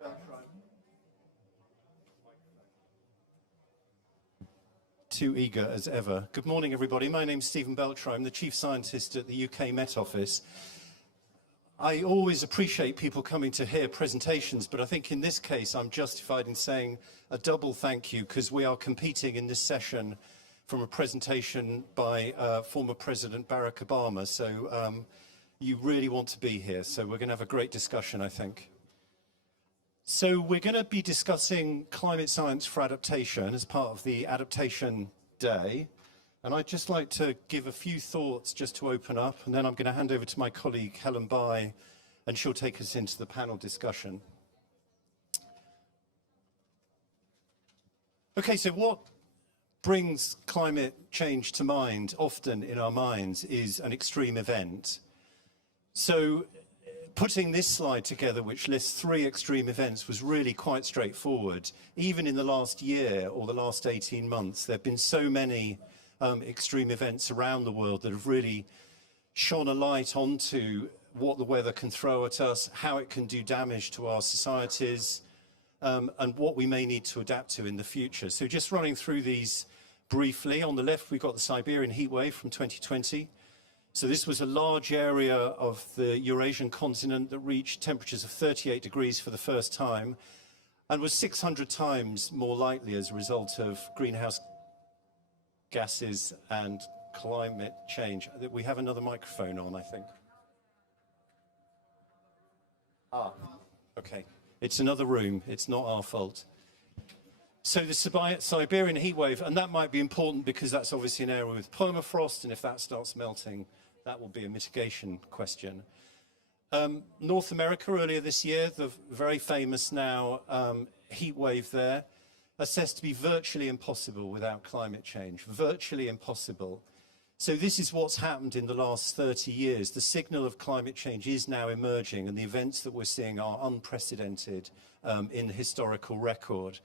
Beltram. Too eager as ever. Good morning, everybody. My name's Stephen Belcher. I'm the Chief Scientist at the UK Met Office. I always appreciate people coming to hear presentations, but I think in this case I'm justified in saying a double thank you because we are competing in this session from a presentation by former President Barack Obama. So you really want to be here. So we're going to have a great discussion, I think. So we're going to be discussing climate science for adaptation as part of the Adaptation Day. And I'd just like to give a few thoughts just to open up, and then I'm going to hand over to my colleague Helen Bai, and she'll take us into the panel discussion. Okay, so what brings climate change to mind often in our minds is an extreme event. So putting this slide together, which lists 3 extreme events, was really quite straightforward. Even in the last year or the last 18 months, there have been so many extreme events around the world that have really shone a light onto what the weather can throw at us, how it can do damage to our societies, and what we may need to adapt to in the future. So just running through these briefly. On the left, we've got the Siberian Heatwave from 2020. So this was a large area of the Eurasian continent that reached temperatures of 38 degrees for the first time and was 600 times more likely as a result of greenhouse gases and climate change. We have another microphone on, I think. Okay. It's another room. It's not our fault. So the Siberian heatwave, and that might be important because that's obviously an area with permafrost, and if that starts melting, that will be a mitigation question. North America earlier this year, the very famous now heat wave there, assessed to be virtually impossible without climate change, virtually impossible. So this is what's happened in the last 30 years. The signal of climate change is now emerging, and the events that we're seeing are unprecedented in the historical record.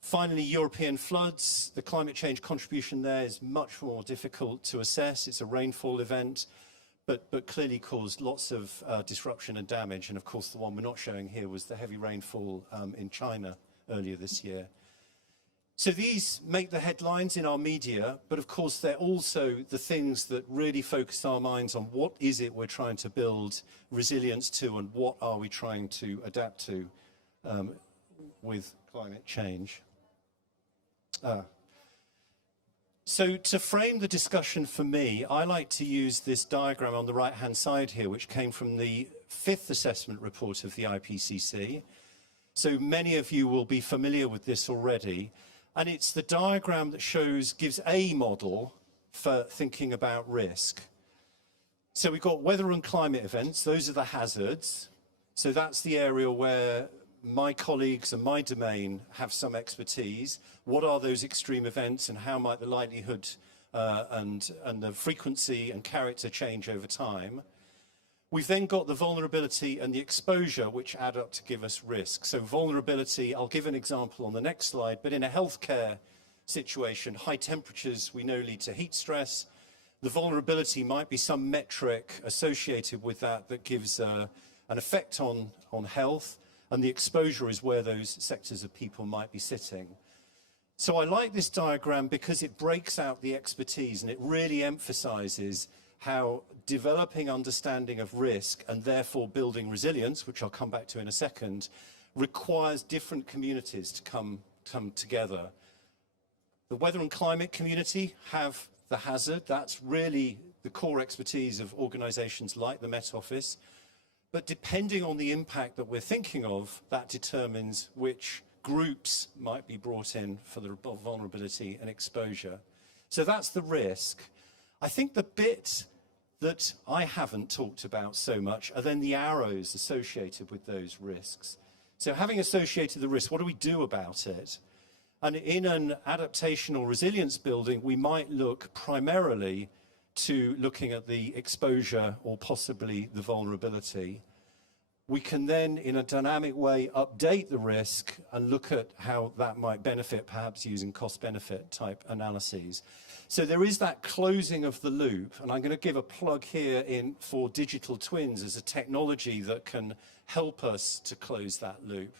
Finally, European floods. The climate change contribution there is much more difficult to assess. It's a rainfall event, but clearly caused lots of disruption and damage. And of course, the one we're not showing here was the heavy rainfall in China earlier this year. So these make the headlines in our media, but of course they're also the things that really focus our minds on what is it we're trying to build resilience to and what are we trying to adapt to with climate change. So to frame the discussion for me, I like to use this diagram on the right-hand side here, which came from the 5th assessment report of the IPCC. So many of you will be familiar with this already. And it's the diagram that gives a model for thinking about risk. So we've got weather and climate events. Those are the hazards. So that's the area where my colleagues and my domain have some expertise. What are those extreme events and how might the likelihood and the frequency and character change over time? We've then got the vulnerability and the exposure, which add up to give us risk. So vulnerability, I'll give an example on the next slide, but in a healthcare situation, high temperatures we know lead to heat stress. The vulnerability might be some metric associated with that gives an effect on health, and the exposure is where those sectors of people might be sitting. So I like this diagram because it breaks out the expertise and it really emphasizes how developing understanding of risk and therefore building resilience, which I'll come back to in a second, requires different communities to come together. The weather and climate community have the hazard. That's really the core expertise of organizations like the Met Office. But depending on the impact that we're thinking of, that determines which groups might be brought in for the vulnerability and exposure. So that's the risk. I think the bit that I haven't talked about so much are then the arrows associated with those risks. So having associated the risk, what do we do about it? And in an adaptation or resilience building, we might look primarily to looking at the exposure or possibly the vulnerability. we can then, in a dynamic way, update the risk and look at how that might benefit, perhaps using cost-benefit type analyses. So there is that closing of the loop, and I'm going to give a plug here for digital twins as a technology that can help us to close that loop.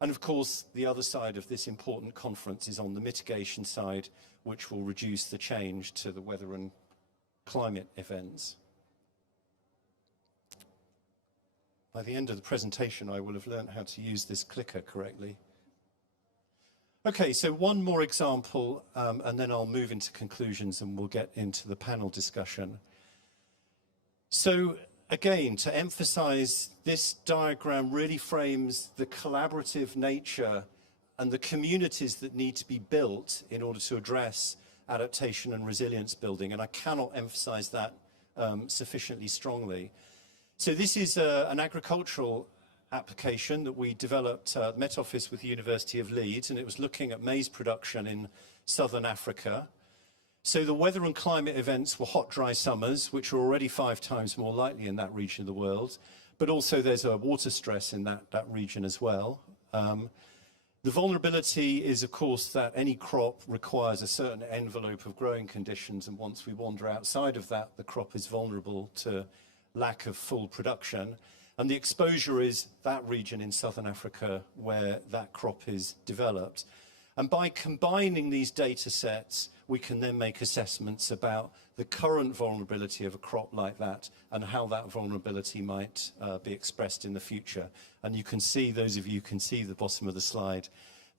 And of course, the other side of this important conference is on the mitigation side, which will reduce the change to the weather and climate events. By the end of the presentation, I will have learned how to use this clicker correctly. Okay, so one more example, and then I'll move into conclusions and we'll get into the panel discussion. So again, to emphasize, this diagram really frames the collaborative nature and the communities that need to be built in order to address adaptation and resilience building, and I cannot emphasize that sufficiently strongly. So this is an agricultural application that we developed at Met Office with the University of Leeds, and it was looking at maize production in southern Africa. So the weather and climate events were hot, dry summers, which are already 5 times more likely in that region of the world, but also there's a water stress in that region as well. The vulnerability is, of course, that any crop requires a certain envelope of growing conditions, and once we wander outside of that, the crop is vulnerable to lack of full production. And the exposure is that region in southern Africa where that crop is developed. And by combining these data sets, we can then make assessments about the current vulnerability of a crop like that and how that vulnerability might be expressed in the future. And you can see, those of you can see the bottom of the slide,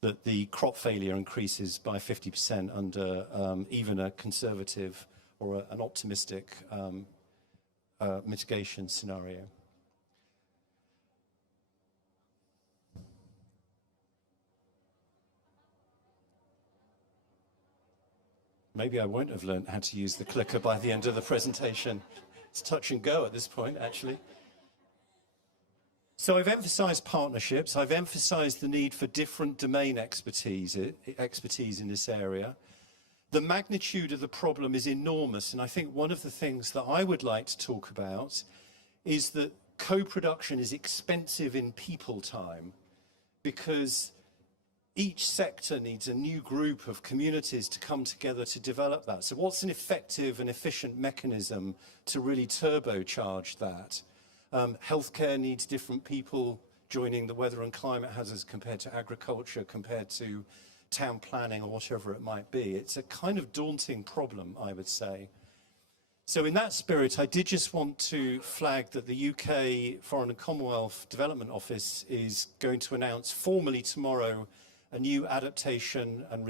that the crop failure increases by 50% under even a conservative or an optimistic mitigation scenario. Maybe I won't have learned how to use the clicker by the end of the presentation. It's touch and go at this point, actually. So I've emphasized partnerships. I've emphasized the need for different domain expertise in this area. The magnitude of the problem is enormous, and I think one of the things that I would like to talk about is that co-production is expensive in people time, because each sector needs a new group of communities to come together to develop that. So what's an effective and efficient mechanism to really turbocharge that? Healthcare needs different people joining the weather and climate hazards compared to agriculture, compared to town planning or whatever it might be. It's a kind of daunting problem, I would say. So in that spirit, I did just want to flag that the UK Foreign and Commonwealth Development Office is going to announce formally tomorrow a new adaptation and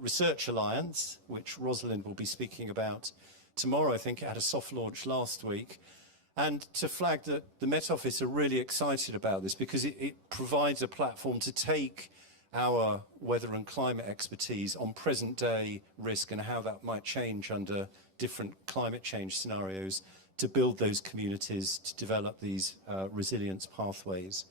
research alliance, which Rosalind will be speaking about tomorrow. I think it had a soft launch last week. And to flag that the Met Office are really excited about this, because it provides a platform to take our weather and climate expertise on present day risk and how that might change under different climate change scenarios to build those communities, to develop these resilience pathways.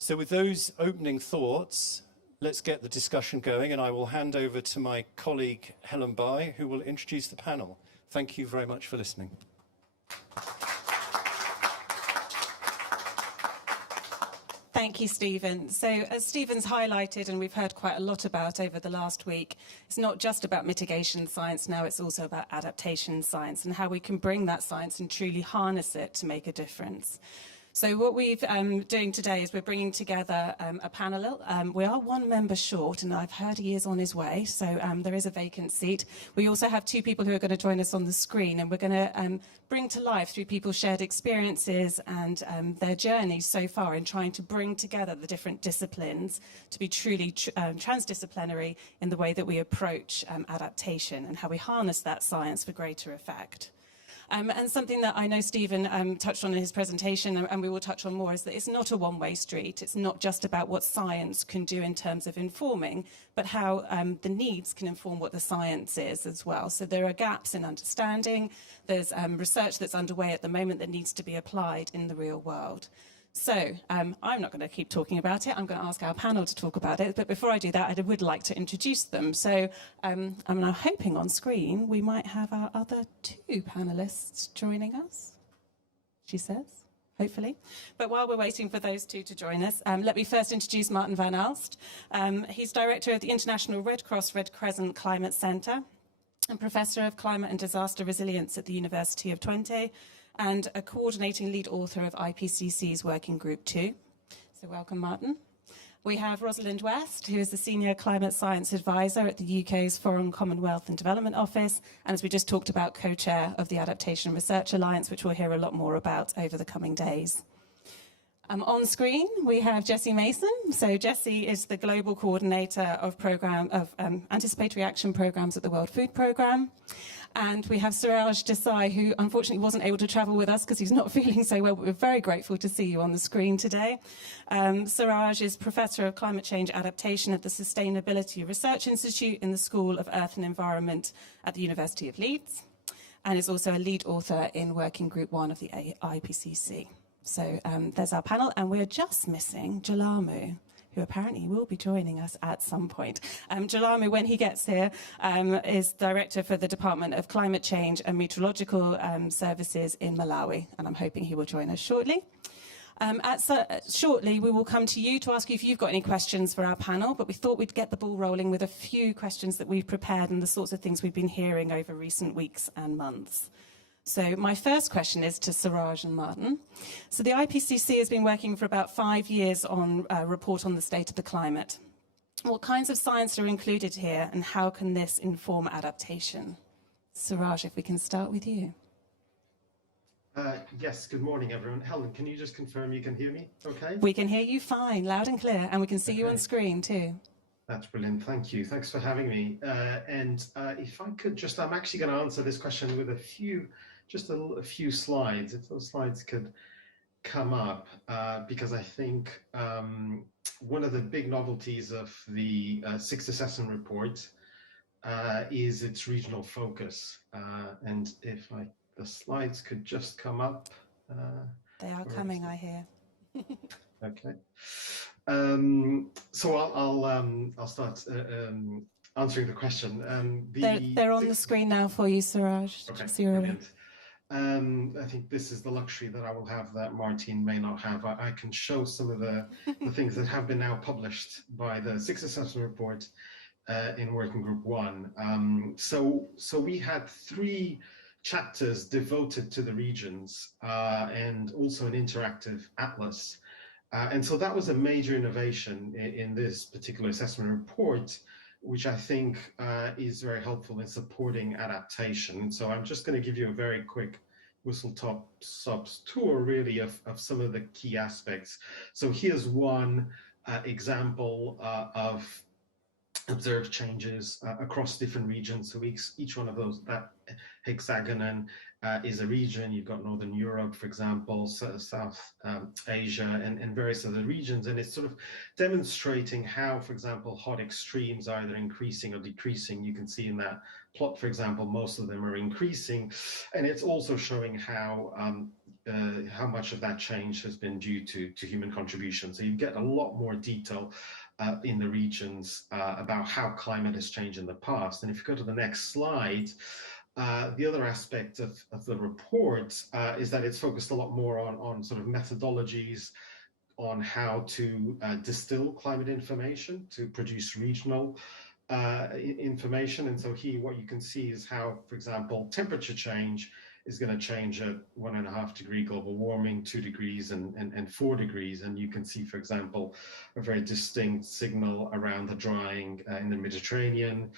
So with those opening thoughts, let's get the discussion going, and I will hand over to my colleague Helen Bai, who will introduce the panel. Thank you very much for listening. Thank you, Stephen. So as Stephen's highlighted, and we've heard quite a lot about over the last week, it's not just about mitigation science now, it's also about adaptation science and how we can bring that science and truly harness it to make a difference. So what we're doing today is we're bringing together a panel. We are 1 member short, and I've heard he is on his way, so there is a vacant seat. We also have 2 people who are going to join us on the screen, and we're going to bring to life, through people's shared experiences and their journeys so far in trying to bring together the different disciplines to be truly transdisciplinary in the way that we approach adaptation and how we harness that science for greater effect. And something that I know Stephen touched on in his presentation, and we will touch on more, is that it's not a one-way street. It's not just about what science can do in terms of informing, but how the needs can inform what the science is as well. So there are gaps in understanding. There's research that's underway at the moment that needs to be applied in the real world. So I'm not going to keep talking about it. I'm going to ask our panel to talk about it. But before I do that, I would like to introduce them. So I'm now hoping on screen we might have our other 2 panelists joining us, she says. hopefully. But while we're waiting for those two to join us, let me first introduce Martin van Alst. He's director of the International Red Cross Red Crescent Climate Centre and Professor of Climate and Disaster Resilience at the University of Twente, and a coordinating lead author of IPCC's Working Group 2. So welcome, Martin. We have Rosalind West, who is the Senior Climate Science Advisor at the UK's Foreign, Commonwealth and Development Office, and as we just talked about, co-chair of the Adaptation Research Alliance, which we'll hear a lot more about over the coming days. On screen, we have Jessie Mason. So Jessie is the Global Coordinator of Anticipatory Action Programmes at the World Food Programme. And we have Suraj Desai, who unfortunately wasn't able to travel with us because he's not feeling so well, but we're very grateful to see you on the screen today. Suraj is Professor of Climate Change Adaptation at the Sustainability Research Institute in the School of Earth and Environment at the University of Leeds, and is also a lead author in Working Group 1 of the IPCC. So there's our panel, and we're just missing Jalamu, who apparently will be joining us at some point. Jalamu, when he gets here, is Director for the Department of Climate Change and Meteorological Services in Malawi, and I'm hoping he will join us shortly. Shortly, we will come to you to ask you if you've got any questions for our panel, but we thought we'd get the ball rolling with a few questions that we've prepared and the sorts of things we've been hearing over recent weeks and months. So my first question is to Suraj and Martin. So the IPCC has been working for about 5 years on a report on the state of the climate. What kinds of science are included here, and how can this inform adaptation? Suraj, if we can start with you. Yes, good morning, everyone. Helen, can you just confirm you can hear me okay? We can hear you fine, loud and clear, and we can see you on screen too. That's brilliant. Thank you. Thanks for having me. If I could just, I'm actually going to answer this question with a few slides, if those slides could come up, because I think one of the big novelties of the sixth assessment report is its regional focus. And if the slides could just come up. They are coming, I hear. Okay. So I'll start answering the question. They're on the screen now for you, Suraj. Okay, so you're brilliant. I think this is the luxury that I will have that Martin may not have. I can show some of the things that have been now published by the sixth assessment report in Working Group 1. So we had 3 chapters devoted to the regions and also an interactive atlas. And so that was a major innovation in this particular assessment report, which I think is very helpful in supporting adaptation. So I'm just going to give you a very quick whistle-stop tour, really, of some of the key aspects. So here's one example of observed changes across different regions. So each one of those, that hexagon is a region. You've got Northern Europe, for example, South Asia, and various other regions. And it's sort of demonstrating how, for example, hot extremes are either increasing or decreasing. You can see in that plot, for example, most of them are increasing. And it's also showing how much of that change has been due to human contribution. So you get a lot more detail in the regions about how climate has changed in the past. And if you go to the next slide, the other aspect of the report is that it's focused a lot more on sort of methodologies on how to distill climate information to produce regional information. And so here what you can see is how, for example, temperature change is going to change at 1.5 degree global warming, 2 degrees and 4 degrees. And you can see, for example, a very distinct signal around the drying in the Mediterranean,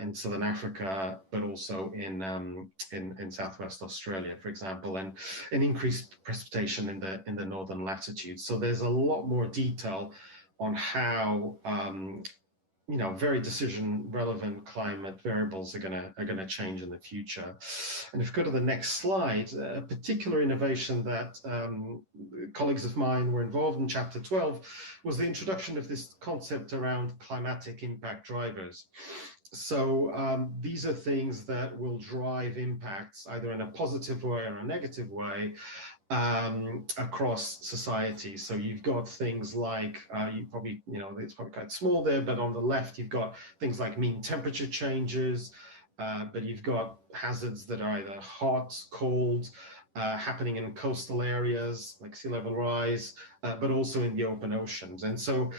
in Southern Africa, but also in Southwest Australia, for example, and an increased precipitation in the northern latitudes. So there's a lot more detail on how very decision relevant climate variables are gonna change in the future. And if you go to the next slide, a particular innovation that colleagues of mine were involved in chapter 12 was the introduction of this concept around climatic impact drivers. So these are things that will drive impacts either in a positive way or a negative way across society. So you've got things like, it's probably quite small there, but on the left, you've got things like mean temperature changes, but you've got hazards that are either hot, cold, happening in coastal areas like sea level rise, but also in the open oceans. And so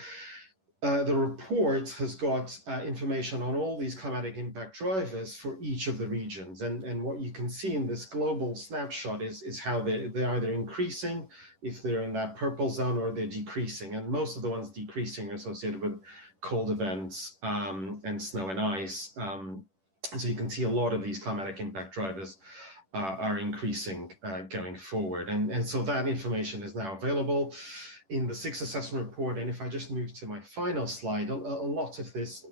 the report has got information on all these climatic impact drivers for each of the regions. And what you can see in this global snapshot is how they're either increasing, if they're in that purple zone, or they're decreasing. And most of the ones decreasing are associated with cold events and snow and ice. So you can see a lot of these climatic impact drivers are increasing going forward. And so that information is now available in the sixth assessment report. And if I just move to my final slide, a lot of this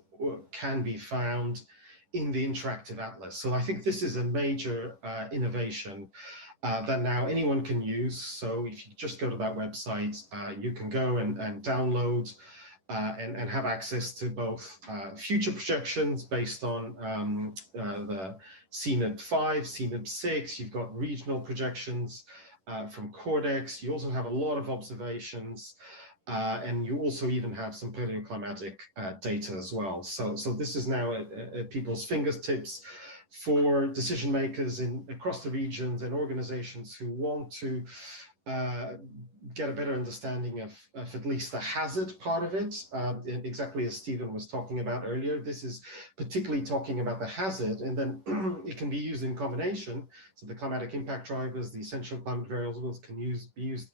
can be found in the interactive atlas. So I think this is a major innovation that now anyone can use. So if you just go to that website, you can go and download and have access to both future projections based on the CNIP 5, CNIP 6. You've got regional projections from Cordex. You also have a lot of observations, and you also even have some paleoclimatic data as well. So this is now at people's fingertips for decision makers across the regions and organizations who want to get a better understanding of at least the hazard part of it, exactly as Stephen was talking about earlier. This is particularly talking about the hazard, and then it can be used in combination. So the climatic impact drivers, the essential climate variables can be used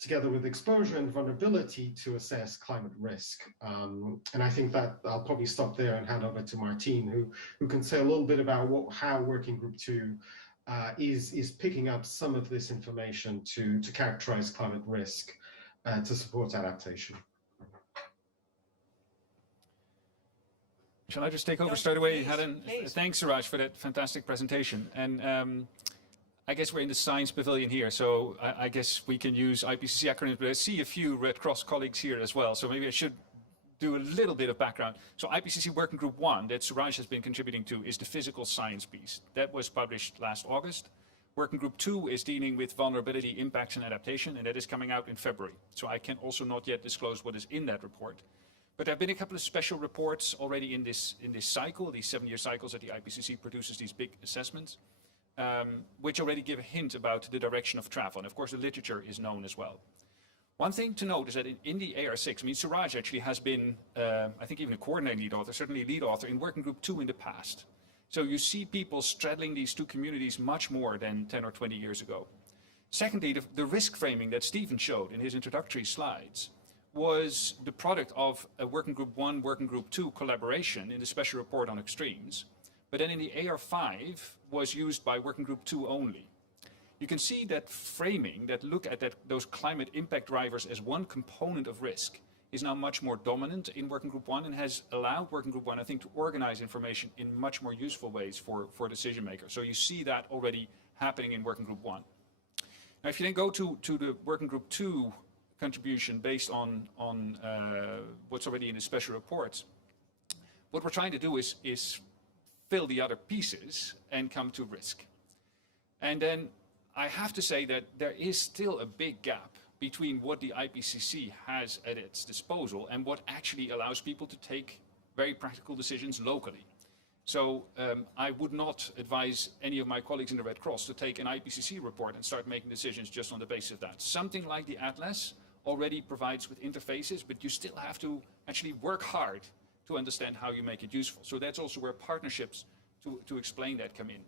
together with exposure and vulnerability to assess climate risk. And I think that I'll probably stop there and hand over to Martine, who can say a little bit about how Working Group 2 is picking up some of this information to characterize climate risk to support adaptation. Shall I just take over straight away, Helen? Thanks, Suraj, for that fantastic presentation. And I guess we're in the science pavilion here, so I guess we can use IPCC acronyms, but I see a few Red Cross colleagues here as well, so maybe I should do a little bit of background. So IPCC Working Group 1 that Suraj has been contributing to is the physical science piece. That was published last August. Working Group 2 is dealing with vulnerability, impacts and adaptation, and that is coming out in February. So I can also not yet disclose what is in that report. But there have been a couple of special reports already in this cycle, these 7-year cycles that the IPCC produces these big assessments, which already give a hint about the direction of travel. And of course the literature is known as well. One thing to note is that in the AR6, I mean, Suraj actually has been, I think even a coordinating lead author, certainly lead author in Working Group 2 in the past. So you see people straddling these two communities much more than 10 or 20 years ago. Secondly, the risk framing that Stephen showed in his introductory slides was the product of a Working Group 1, Working Group 2 collaboration in the special report on extremes. But then in the AR5 was used by Working Group 2 only. You can see that framing, that look at those climate impact drivers as one component of risk, is now much more dominant in Working Group 1 and has allowed Working Group 1, I think, to organize information in much more useful ways for decision makers. So you see that already happening in Working Group 1. Now, if you then go to the Working Group 2 contribution based on what's already in the special reports, what we're trying to do is fill the other pieces and come to risk. And then I have to say that there is still a big gap between what the IPCC has at its disposal and what actually allows people to take very practical decisions locally. So I would not advise any of my colleagues in the Red Cross to take an IPCC report and start making decisions just on the basis of that. Something like the Atlas already provides with interfaces, but you still have to actually work hard to understand how you make it useful. So that's also where partnerships to explain that come in.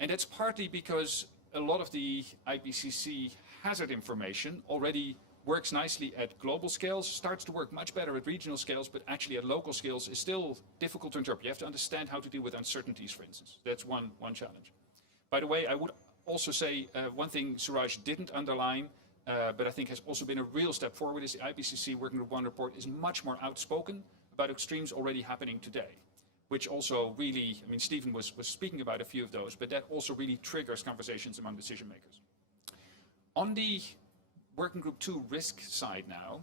And that's partly because a lot of the IPCC hazard information already works nicely at global scales, starts to work much better at regional scales, but actually at local scales is still difficult to interpret. You have to understand how to deal with uncertainties, for instance. That's one challenge. By the way, I would also say one thing Suraj didn't underline, but I think has also been a real step forward, is the IPCC Working Group 1 report is much more outspoken about extremes already happening today, which also really, I mean, Stephen was speaking about a few of those, but that also really triggers conversations among decision makers. On the Working Group 2 risk side now,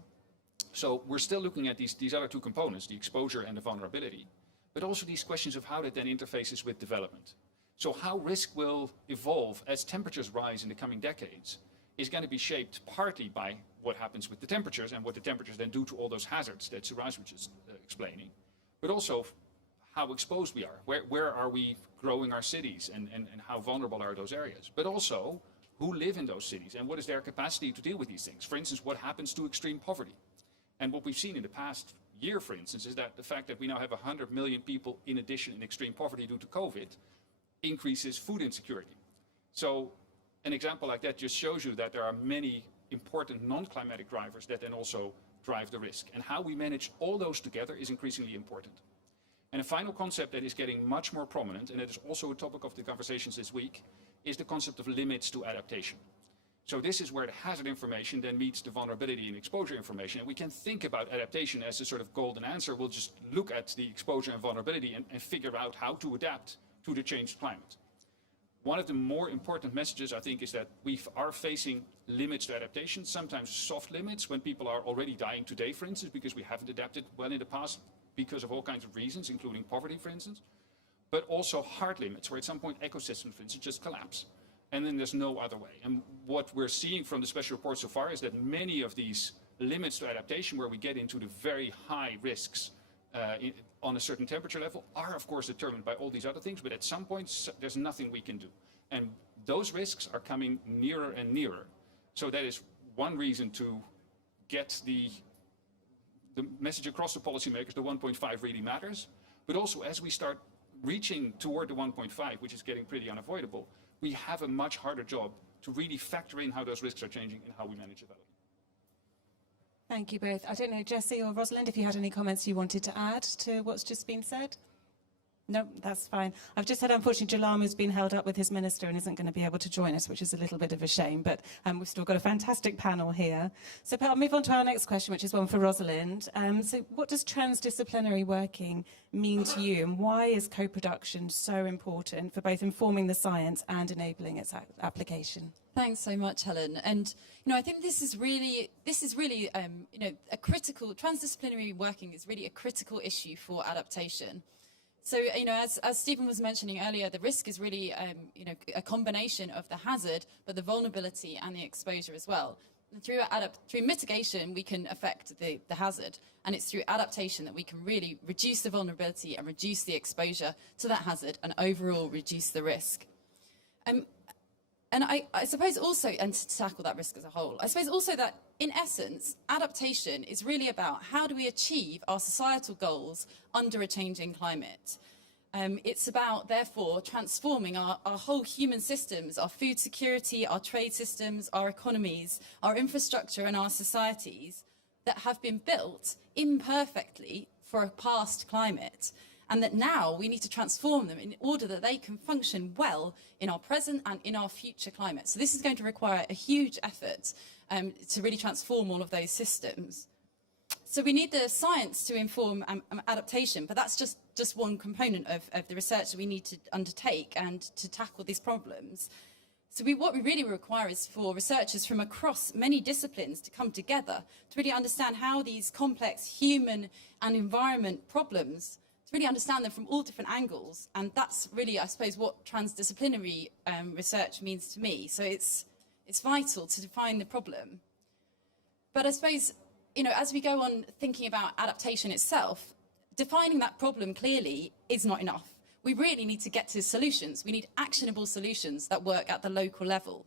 so we're still looking at these other two components, the exposure and the vulnerability, but also these questions of how that then interfaces with development. So how risk will evolve as temperatures rise in the coming decades is going to be shaped partly by what happens with the temperatures and what the temperatures then do to all those hazards that Suraj was just explaining, but also how exposed we are, where are we growing our cities, and how vulnerable are those areas. But also, who live in those cities and what is their capacity to deal with these things. For instance, what happens to extreme poverty? And what we've seen in the past year, for instance, is that the fact that we now have 100 million people in addition in extreme poverty due to COVID increases food insecurity. So an example like that just shows you that there are many important non-climatic drivers that then also drive the risk. And how we manage all those together is increasingly important. And a final concept that is getting much more prominent, and it is also a topic of the conversations this week, is the concept of limits to adaptation. So this is where the hazard information then meets the vulnerability and exposure information. And we can think about adaptation as a sort of golden answer. We'll just look at the exposure and vulnerability and figure out how to adapt to the changed climate. One of the more important messages, I think, is that we are facing limits to adaptation, sometimes soft limits when people are already dying today, for instance, because we haven't adapted well in the past because of all kinds of reasons, including poverty, for instance, but also hard limits where at some point ecosystems, for instance, just collapse. And then there's no other way. And what we're seeing from the special report so far is that many of these limits to adaptation, where we get into the very high risks on a certain temperature level, are of course determined by all these other things, but at some point there's nothing we can do. And those risks are coming nearer and nearer. So that is one reason to get the message across to policymakers, the 1.5 really matters. But also as we start reaching toward the 1.5, which is getting pretty unavoidable, we have a much harder job to really factor in how those risks are changing and how we manage development. Thank you both. I don't know, Jesse or Rosalind, if you had any comments you wanted to add to what's just been said? No, that's fine. I've just said, unfortunately, Jalama's been held up with his minister and isn't going to be able to join us, which is a little bit of a shame, but we've still got a fantastic panel here. So I'll move on to our next question, which is one for Rosalind. So what does transdisciplinary working mean to you, and why is co-production so important for both informing the science and enabling its application? Thanks so much, Helen. And I think this is really a critical, transdisciplinary working is really a critical issue for adaptation. So, as Stephen was mentioning earlier, the risk is really, a combination of the hazard, but the vulnerability and the exposure as well. And through mitigation, we can affect the hazard, and it's through adaptation that we can really reduce the vulnerability and reduce the exposure to that hazard and overall reduce the risk. And I suppose also, and to tackle that risk as a whole, I suppose also that in essence, adaptation is really about how do we achieve our societal goals under a changing climate. It's about, therefore, transforming our whole human systems, our food security, our trade systems, our economies, our infrastructure and our societies that have been built imperfectly for a past climate. And that now we need to transform them in order that they can function well in our present and in our future climate. So this is going to require a huge effort to really transform all of those systems. So we need the science to inform adaptation, but that's just one component of the research that we need to undertake and to tackle these problems. So what we really require is for researchers from across many disciplines to come together to really understand how these complex human and environment problems, really understand them from all different angles, and that's really, I suppose, what transdisciplinary research means to me. So it's vital to define the problem. But I suppose, as we go on thinking about adaptation itself, defining that problem clearly is not enough. We really need to get to solutions. We need actionable solutions that work at the local level.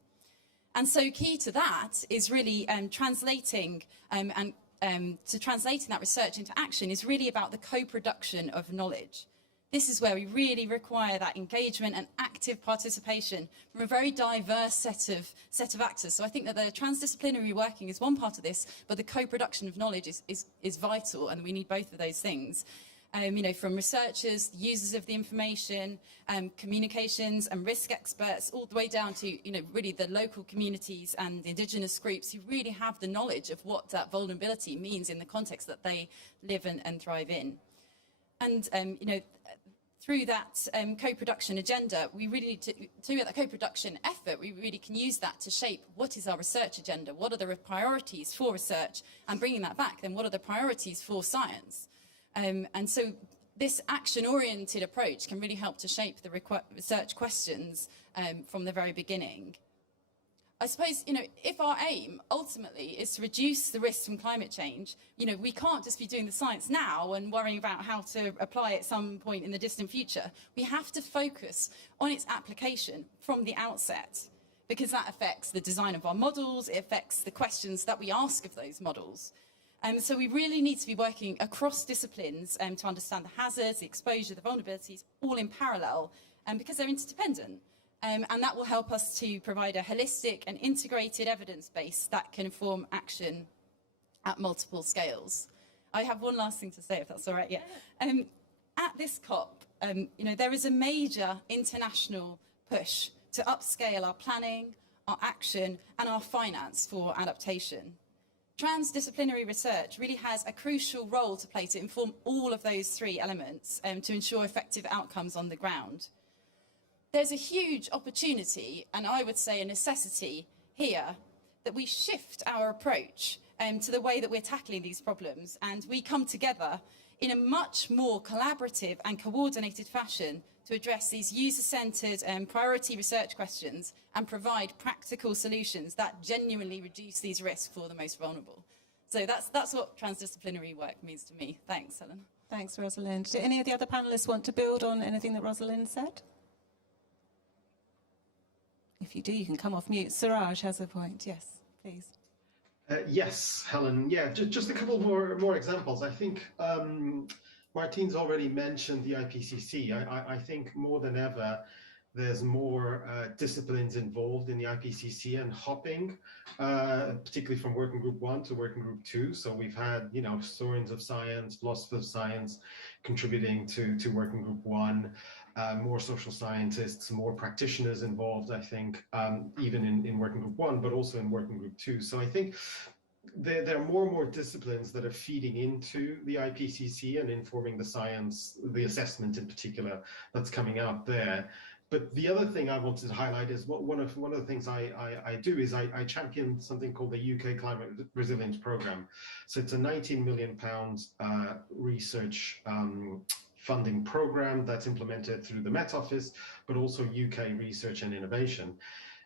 And so key to that is really translating that research into action is really about the co-production of knowledge. This is where we really require that engagement and active participation from a very diverse set of actors. So I think that the transdisciplinary working is one part of this, but the co-production of knowledge is vital, and we need both of those things. From researchers, users of the information, communications and risk experts, all the way down to, really the local communities and the indigenous groups who really have the knowledge of what that vulnerability means in the context that they live and thrive in. And, through that co-production agenda, we really need to, through that co-production effort, we really can use that to shape what is our research agenda, what are the priorities for research, and bringing that back, then what are the priorities for science? And so this action-oriented approach can really help to shape the research questions from the very beginning. I suppose, if our aim ultimately is to reduce the risks from climate change, we can't just be doing the science now and worrying about how to apply it at some point in the distant future. We have to focus on its application from the outset. because that affects the design of our models, it affects the questions that we ask of those models. So we really need to be working across disciplines to understand the hazards, the exposure, the vulnerabilities, all in parallel, because they're interdependent. And that will help us to provide a holistic and integrated evidence base that can inform action at multiple scales. I have one last thing to say, if that's all right. Yeah. At this COP, there is a major international push to upscale our planning, our action, and our finance for adaptation. Transdisciplinary research really has a crucial role to play to inform all of those three elements to ensure effective outcomes on the ground. There's a huge opportunity, and I would say a necessity here, that we shift our approach to the way that we're tackling these problems, and we come together in a much more collaborative and coordinated fashion to address these user-centred and priority research questions and provide practical solutions that genuinely reduce these risks for the most vulnerable. So that's what transdisciplinary work means to me. Thanks, Helen. Thanks, Rosalind. Do any of the other panellists want to build on anything that Rosalind said? If you do, you can come off mute. Suraj has a point. Yes, please. Yes, Helen. Yeah, just a couple more examples. I think Martine's already mentioned the IPCC. I think more than ever, there's more disciplines involved in the IPCC and hopping, particularly from Working Group 1 to Working Group 2. So we've had, historians of science, philosophers of science contributing to Working Group 1, more social scientists, more practitioners involved, I think, even in Working Group 1, but also in Working Group 2. So I think there are more and more disciplines that are feeding into the IPCC and informing the science, the assessment in particular, that's coming out there. But the other thing I wanted to highlight is one of the things I do is I champion something called the UK Climate Resilience Programme. So it's a £19 million research funding programme that's implemented through the Met Office, but also UK research and innovation.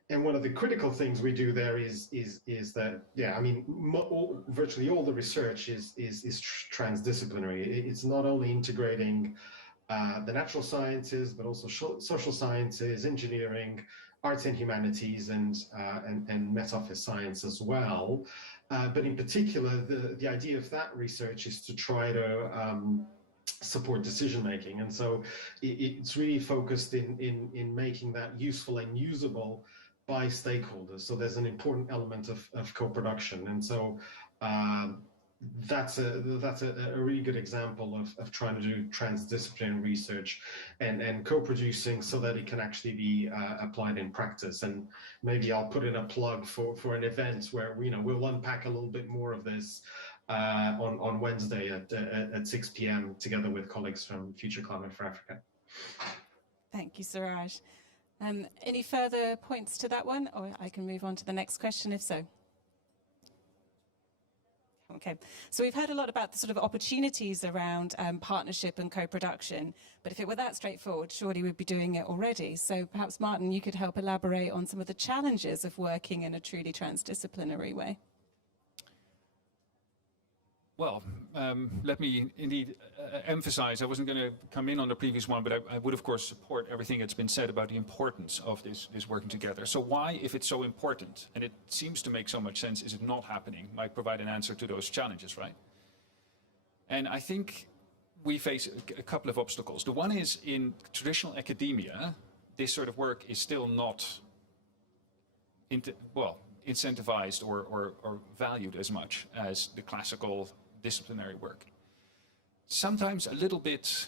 And one of the critical things we do there is that, virtually all the research is transdisciplinary. It's not only integrating the natural sciences, but also social sciences, engineering, arts and humanities, and Met Office science as well. But in particular, the idea of that research is to try to support decision making, and so it's really focused in making that useful and usable by stakeholders. So there's an important element of co-production, and so that's a really good example of trying to do transdisciplinary research and co-producing so that it can actually be applied in practice. And maybe I'll put in a plug for an event where we'll unpack a little bit more of this on Wednesday at 6 p.m. together with colleagues from Future Climate for Africa. Thank you, Suraj. Any further points to that one, or I can move on to the next question if so. Okay, so we've heard a lot about the sort of opportunities around partnership and co-production, but if it were that straightforward, surely we'd be doing it already. So perhaps, Martin, you could help elaborate on some of the challenges of working in a truly transdisciplinary way. Well, let me indeed emphasize, I wasn't going to come in on the previous one, but I would, of course, support everything that's been said about the importance of this working together. So why, if it's so important, and it seems to make so much sense, is it not happening, might provide an answer to those challenges, right? And I think we face a couple of obstacles. The one is in traditional academia, this sort of work is still not, incentivized or valued as much as the classical disciplinary work. Sometimes a little bit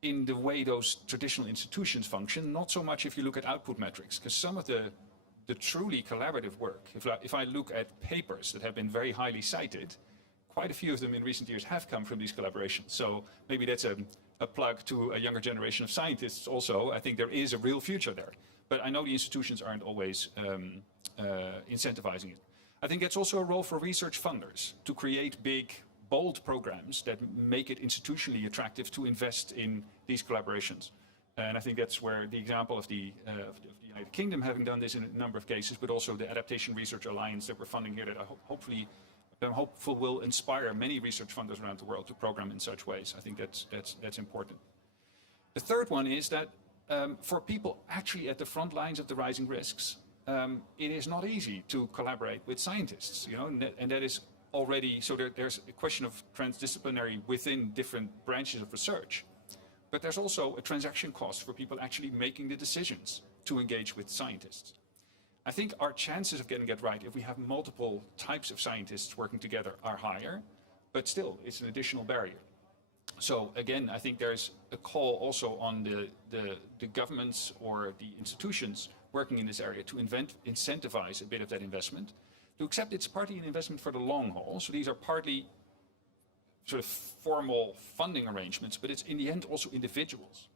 in the way those traditional institutions function, not so much if you look at output metrics, because some of the truly collaborative work, if I look at papers that have been very highly cited, quite a few of them in recent years have come from these collaborations. So maybe that's a plug to a younger generation of scientists also. I think there is a real future there. But I know the institutions aren't always incentivizing it. I think it's also a role for research funders to create big, bold programs that make it institutionally attractive to invest in these collaborations. And I think that's where the example of the United Kingdom having done this in a number of cases, but also the Adaptation Research Alliance that we're funding here that I'm hopeful will inspire many research funders around the world to program in such ways. I think that's important. The third one is that for people actually at the front lines of the rising risks, it is not easy to collaborate with scientists, you know, and that is already, so there's a question of transdisciplinary within different branches of research. But there's also a transaction cost for people actually making the decisions to engage with scientists. I think our chances of getting it right, if we have multiple types of scientists working together, are higher, but still, it's an additional barrier. So again, I think there's a call also on the governments or the institutions working in this area to incentivize a bit of that investment, to accept it's partly an investment for the long haul. So these are partly sort of formal funding arrangements, but it's in the end also individuals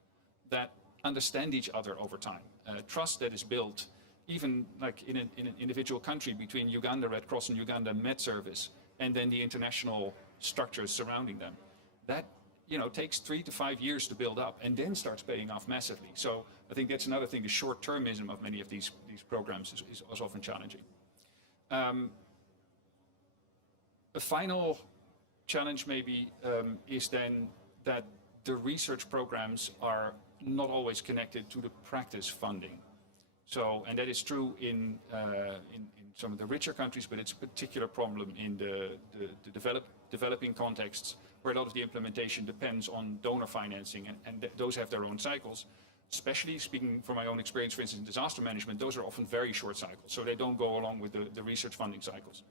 that understand each other over time. Trust that is built even like in an individual country between Uganda Red Cross and Uganda Met Service, and then the international structures surrounding them. That, you know, takes 3 to 5 years to build up and then starts paying off massively. So I think that's another thing, the short-termism of many of these programs is often challenging. A final challenge maybe is then that the research programs are not always connected to the practice funding. So, and that is true in some of the richer countries, but it's a particular problem in the developing contexts, where a lot of the implementation depends on donor financing, and those have their own cycles. Especially speaking from my own experience, for instance, in disaster management, those are often very short cycles, so they don't go along with the research funding cycles.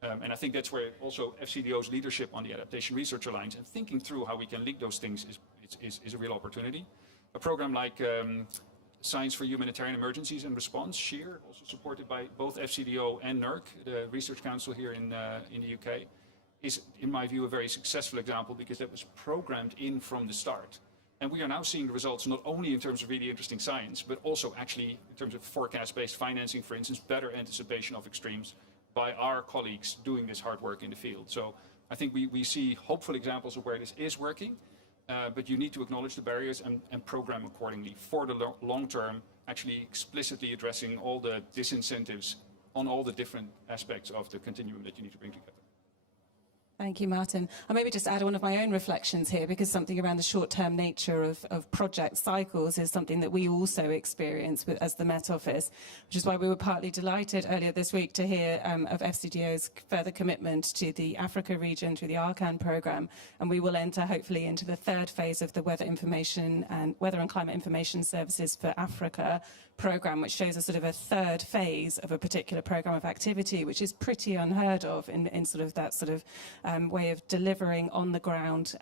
And I think that's where also FCDO's leadership on the Adaptation Research Alliance and thinking through how we can link those things is a real opportunity. A program like Science for Humanitarian Emergencies and Response, SHEAR, also supported by both FCDO and NERC, the Research Council here in the UK, is, in my view, a very successful example because that was programmed in from the start. And we are now seeing the results not only in terms of really interesting science, but also actually in terms of forecast-based financing, for instance, better anticipation of extremes by our colleagues doing this hard work in the field. So I think we see hopeful examples of where this is working, but you need to acknowledge the barriers and program accordingly for the long term, actually explicitly addressing all the disincentives on all the different aspects of the continuum that you need to bring together. Thank you, Martin. I'll maybe just add one of my own reflections here, because something around the short-term nature of project cycles is something that we also experience as the Met Office, which is why we were partly delighted earlier this week to hear of FCDO's further commitment to the Africa region through the Arcan programme. And we will enter, hopefully, into the third phase of the Weather and Climate Information Services for Africa programme, which shows a sort of a third phase of a particular programme of activity, which is pretty unheard of in sort of that sort of way of delivering on the ground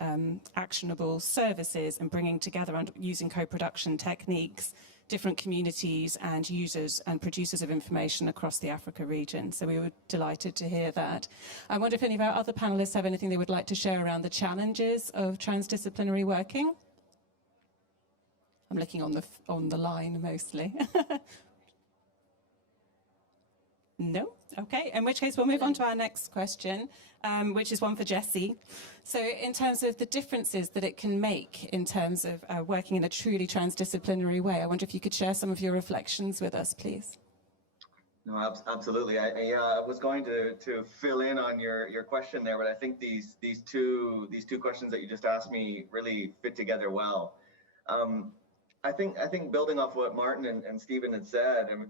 actionable services and bringing together and using co-production techniques different communities and users and producers of information across the Africa region. So we were delighted to hear that. I wonder if any of our other panelists have anything they would like to share around the challenges of transdisciplinary working. I'm looking on the line mostly. No? Okay, in which case we'll move on to our next question, which is one for Jessie. So in terms of the differences that it can make in terms of working in a truly transdisciplinary way, I wonder if you could share some of your reflections with us, please. No, absolutely. I was going to fill in on your question there, but I think these two questions that you just asked me really fit together well. I think building off what Martin and Stephen had said, and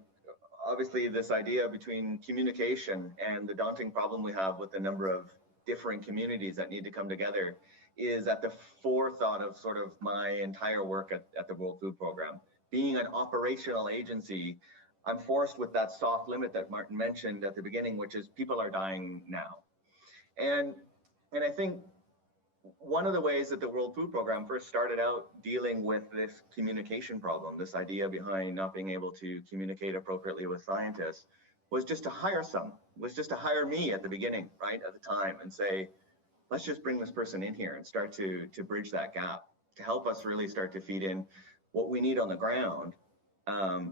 obviously this idea between communication and the daunting problem we have with the number of different communities that need to come together is at the forethought of sort of my entire work at the World Food Programme. Being an operational agency, I'm forced with that soft limit that Martin mentioned at the beginning, which is people are dying now. And I think one of the ways that the World Food Programme first started out dealing with this communication problem, this idea behind not being able to communicate appropriately with scientists, was just to hire me at the beginning, right, at the time, and say, let's just bring this person in here and start to bridge that gap, to help us really start to feed in what we need on the ground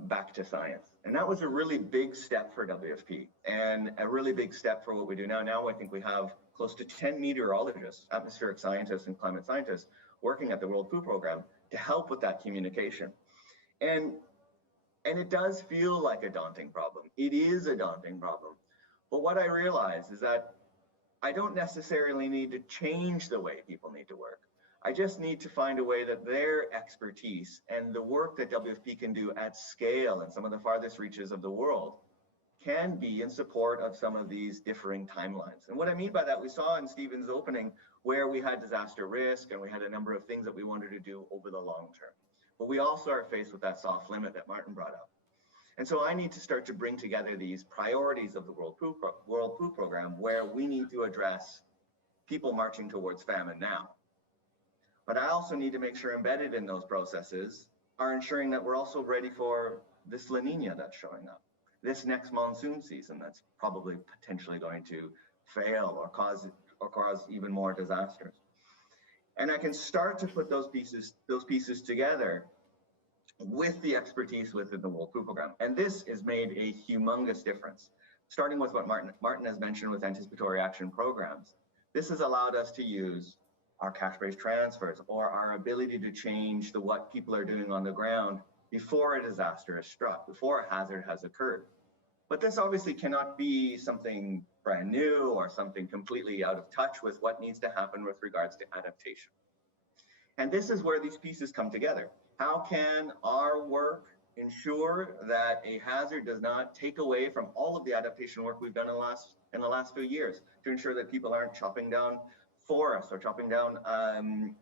back to science. And that was a really big step for WFP and a really big step for what we do now. Now I think we have close to 10 meteorologists, atmospheric scientists and climate scientists working at the World Food Programme to help with that communication. And it does feel like a daunting problem. It is a daunting problem. But what I realize is that I don't necessarily need to change the way people need to work. I just need to find a way that their expertise and the work that WFP can do at scale in some of the farthest reaches of the world can be in support of some of these differing timelines. And what I mean by that, we saw in Stephen's opening where we had disaster risk and we had a number of things that we wanted to do over the long term. But we also are faced with that soft limit that Martin brought up. And so I need to start to bring together these priorities of the World Food Program where we need to address people marching towards famine now. But I also need to make sure embedded in those processes are ensuring that we're also ready for this La Nina that's showing up, this next monsoon season that's probably potentially going to fail or cause even more disasters. And I can start to put those pieces together with the expertise within the World Food Program. And this has made a humongous difference, starting with what Martin has mentioned with anticipatory action programs. This has allowed us to use our cash-based transfers or our ability to change what people are doing on the ground before a disaster has struck, before a hazard has occurred. But this obviously cannot be something brand new or something completely out of touch with what needs to happen with regards to adaptation. And this is where these pieces come together. How can our work ensure that a hazard does not take away from all of the adaptation work we've done in the last few years to ensure that people aren't chopping down forests or chopping down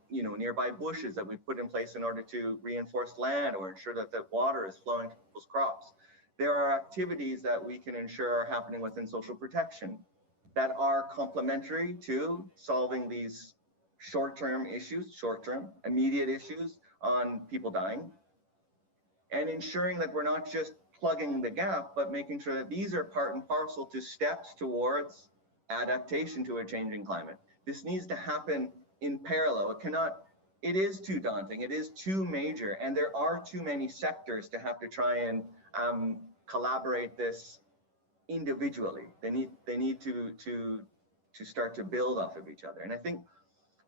nearby bushes that we've put in place in order to reinforce land or ensure that the water is flowing to people's crops. There are activities that we can ensure are happening within social protection that are complementary to solving these short-term issues, immediate issues on people dying, and ensuring that we're not just plugging the gap, but making sure that these are part and parcel to steps towards adaptation to a changing climate. This needs to happen in parallel. It is too daunting, it is too major, and there are too many sectors to have to try and collaborate this individually. They need to start to build off of each other. And I think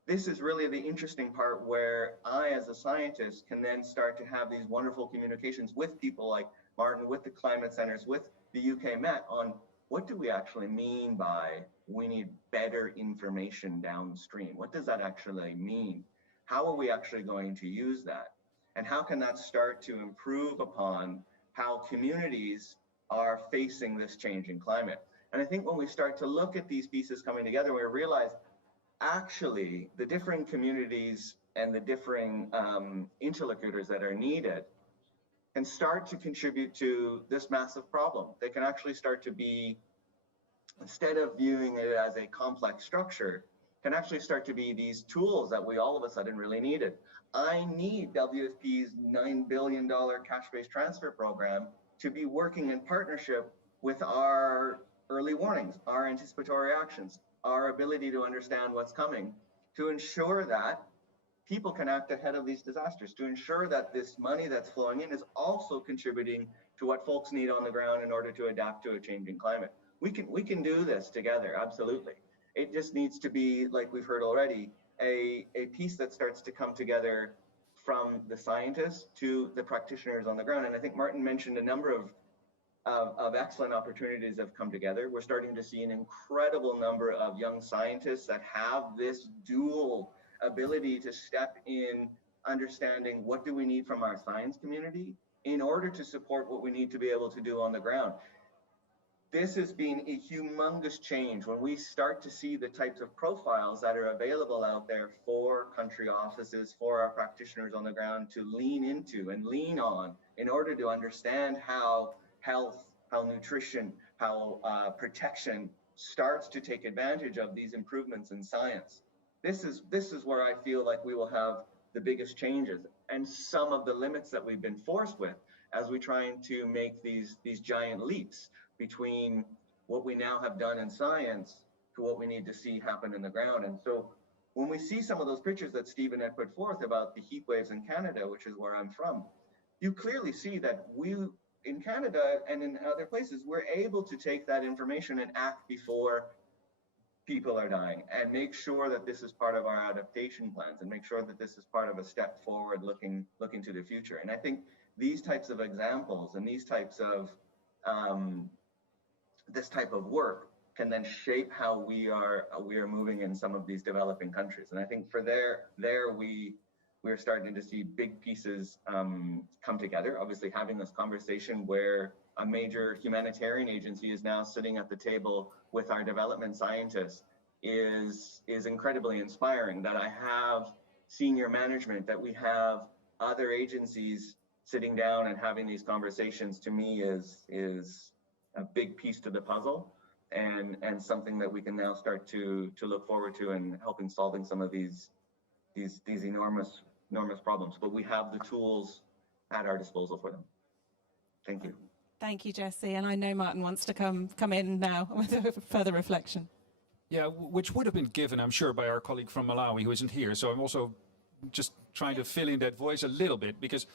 this is really the interesting part where I, as a scientist, can then start to have these wonderful communications with people like Martin, with the climate centers, with the UK Met on what do we actually mean by we need better information downstream? What does that actually mean? How are we actually going to use that? And how can that start to improve upon how communities are facing this changing climate? And I think when we start to look at these pieces coming together, we realize actually the differing communities and the differing interlocutors that are needed can start to contribute to this massive problem. They can actually start to be, instead of viewing it as a complex structure, can actually start to be these tools that we all of a sudden really needed. I need WFP's $9 billion cash-based transfer program to be working in partnership with our early warnings, our anticipatory actions, our ability to understand what's coming, to ensure that people can act ahead of these disasters, to ensure that this money that's flowing in is also contributing to what folks need on the ground in order to adapt to a changing climate. We can do this together, absolutely. It just needs to be, like we've heard already, a piece that starts to come together from the scientists to the practitioners on the ground. And I think Martin mentioned a number of excellent opportunities have come together. We're starting to see an incredible number of young scientists that have this dual ability to step in understanding what do we need from our science community in order to support what we need to be able to do on the ground. This has been a humongous change when we start to see the types of profiles that are available out there for country offices, for our practitioners on the ground to lean into and lean on in order to understand how health, how nutrition, how protection starts to take advantage of these improvements in science. This is where I feel like we will have the biggest changes and some of the limits that we've been forced with as we trying to make these giant leaps between what we now have done in science to what we need to see happen in the ground. And so when we see some of those pictures that Stephen had put forth about the heat waves in Canada, which is where I'm from, you clearly see that we, in Canada and in other places, we're able to take that information and act before people are dying and make sure that this is part of our adaptation plans and make sure that this is part of a step forward looking to the future. And I think these types of examples and these types of this type of work can then shape how we are moving in some of these developing countries. And I think for we're starting to see big pieces come together. Obviously, having this conversation where a major humanitarian agency is now sitting at the table with our development scientists is incredibly inspiring. That I have senior management, that we have other agencies sitting down and having these conversations, to me is a big piece to the puzzle, and something that we can now start to look forward to in helping solving some of these enormous problems. But we have the tools at our disposal for them. Thank you. Thank you, Jesse. And I know Martin wants to come in now with a further reflection. Yeah, which would have been given, I'm sure, by our colleague from Malawi who isn't here. So I'm also just trying to fill in that voice a little bit, because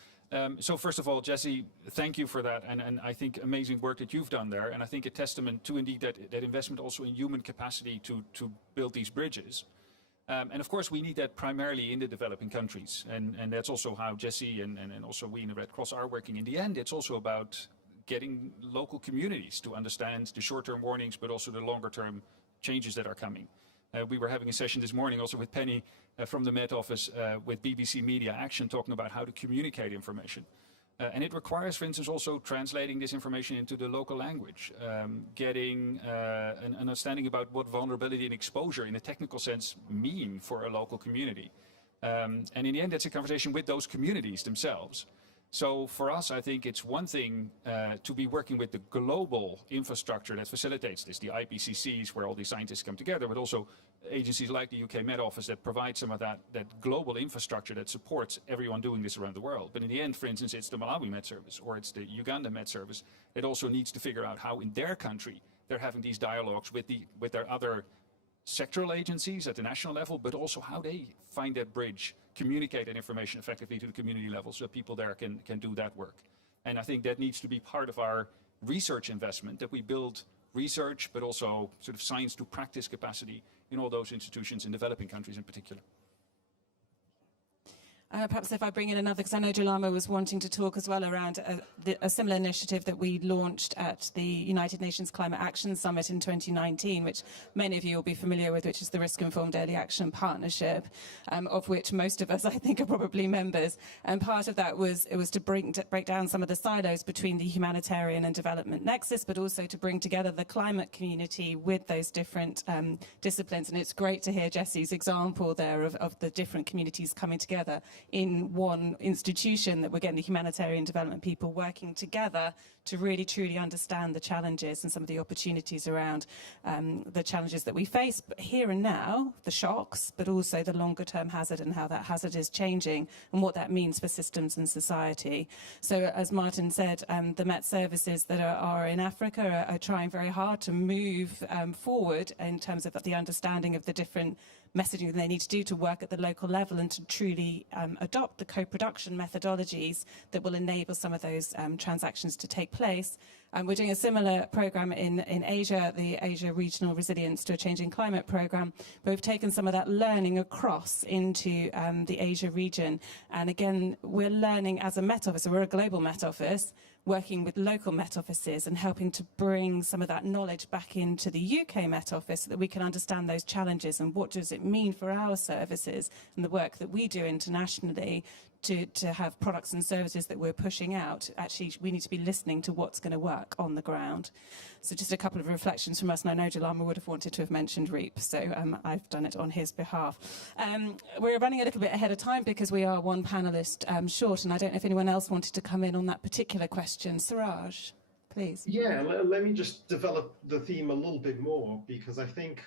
so first of all, Jesse, thank you for that, and I think amazing work that you've done there, and I think a testament to indeed that investment also in human capacity to build these bridges. And of course, we need that primarily in the developing countries, and that's also how Jesse and also we in the Red Cross are working. In the end, it's also about getting local communities to understand the short-term warnings, but also the longer-term changes that are coming. We were having a session this morning also with Penny from the Met Office with BBC Media Action, talking about how to communicate information. And it requires, for instance, also translating this information into the local language, getting an understanding about what vulnerability and exposure in a technical sense mean for a local community. And in the end, that's a conversation with those communities themselves. So for us, I think it's one thing to be working with the global infrastructure that facilitates this, the IPCCs, where all these scientists come together, but also agencies like the UK Met Office that provide some of that global infrastructure that supports everyone doing this around the world. But in the end, for instance, it's the Malawi Met Service or it's the Uganda Met Service that also needs to figure out how in their country they're having these dialogues with their other sectoral agencies at the national level, but also how they find that bridge, communicate that information effectively to the community level so that people there can do that work. And I think that needs to be part of our research investment, that we build research, but also sort of science to practice capacity in all those institutions in developing countries in particular. Perhaps if I bring in another, because I know Jalama was wanting to talk as well around a similar initiative that we launched at the United Nations Climate Action Summit in 2019, which many of you will be familiar with, which is the Risk Informed Early Action Partnership, of which most of us, I think, are probably members. And part of that was to break down some of the silos between the humanitarian and development nexus, but also to bring together the climate community with those different disciplines. And it's great to hear Jesse's example there of the different communities coming together in one institution, that we're getting the humanitarian development people working together to really truly understand the challenges and some of the opportunities around the challenges that we face here and now, the shocks, but also the longer term hazard and how that hazard is changing and what that means for systems and society. So as Martin said, the Met services that are in Africa are trying very hard to move forward in terms of the understanding of the different messaging that they need to do to work at the local level and to truly adopt the co-production methodologies that will enable some of those transactions to take place. We're doing a similar program in Asia, the Asia Regional Resilience to a Changing Climate program, where we've taken some of that learning across into the Asia region. And again, we're learning as a Met Office, so we're a global Met Office, working with local Met Offices and helping to bring some of that knowledge back into the UK Met Office so that we can understand those challenges and what does it mean for our services and the work that we do internationally to have products and services that we're pushing out. Actually, we need to be listening to what's going to work on the ground. So just a couple of reflections from us, and I know Jalama would have wanted to have mentioned REAP, so I've done it on his behalf. We're running a little bit ahead of time because we are one panellist short, and I don't know if anyone else wanted to come in on that particular question. Suraj, please. Yeah, let me just develop the theme a little bit more, because I think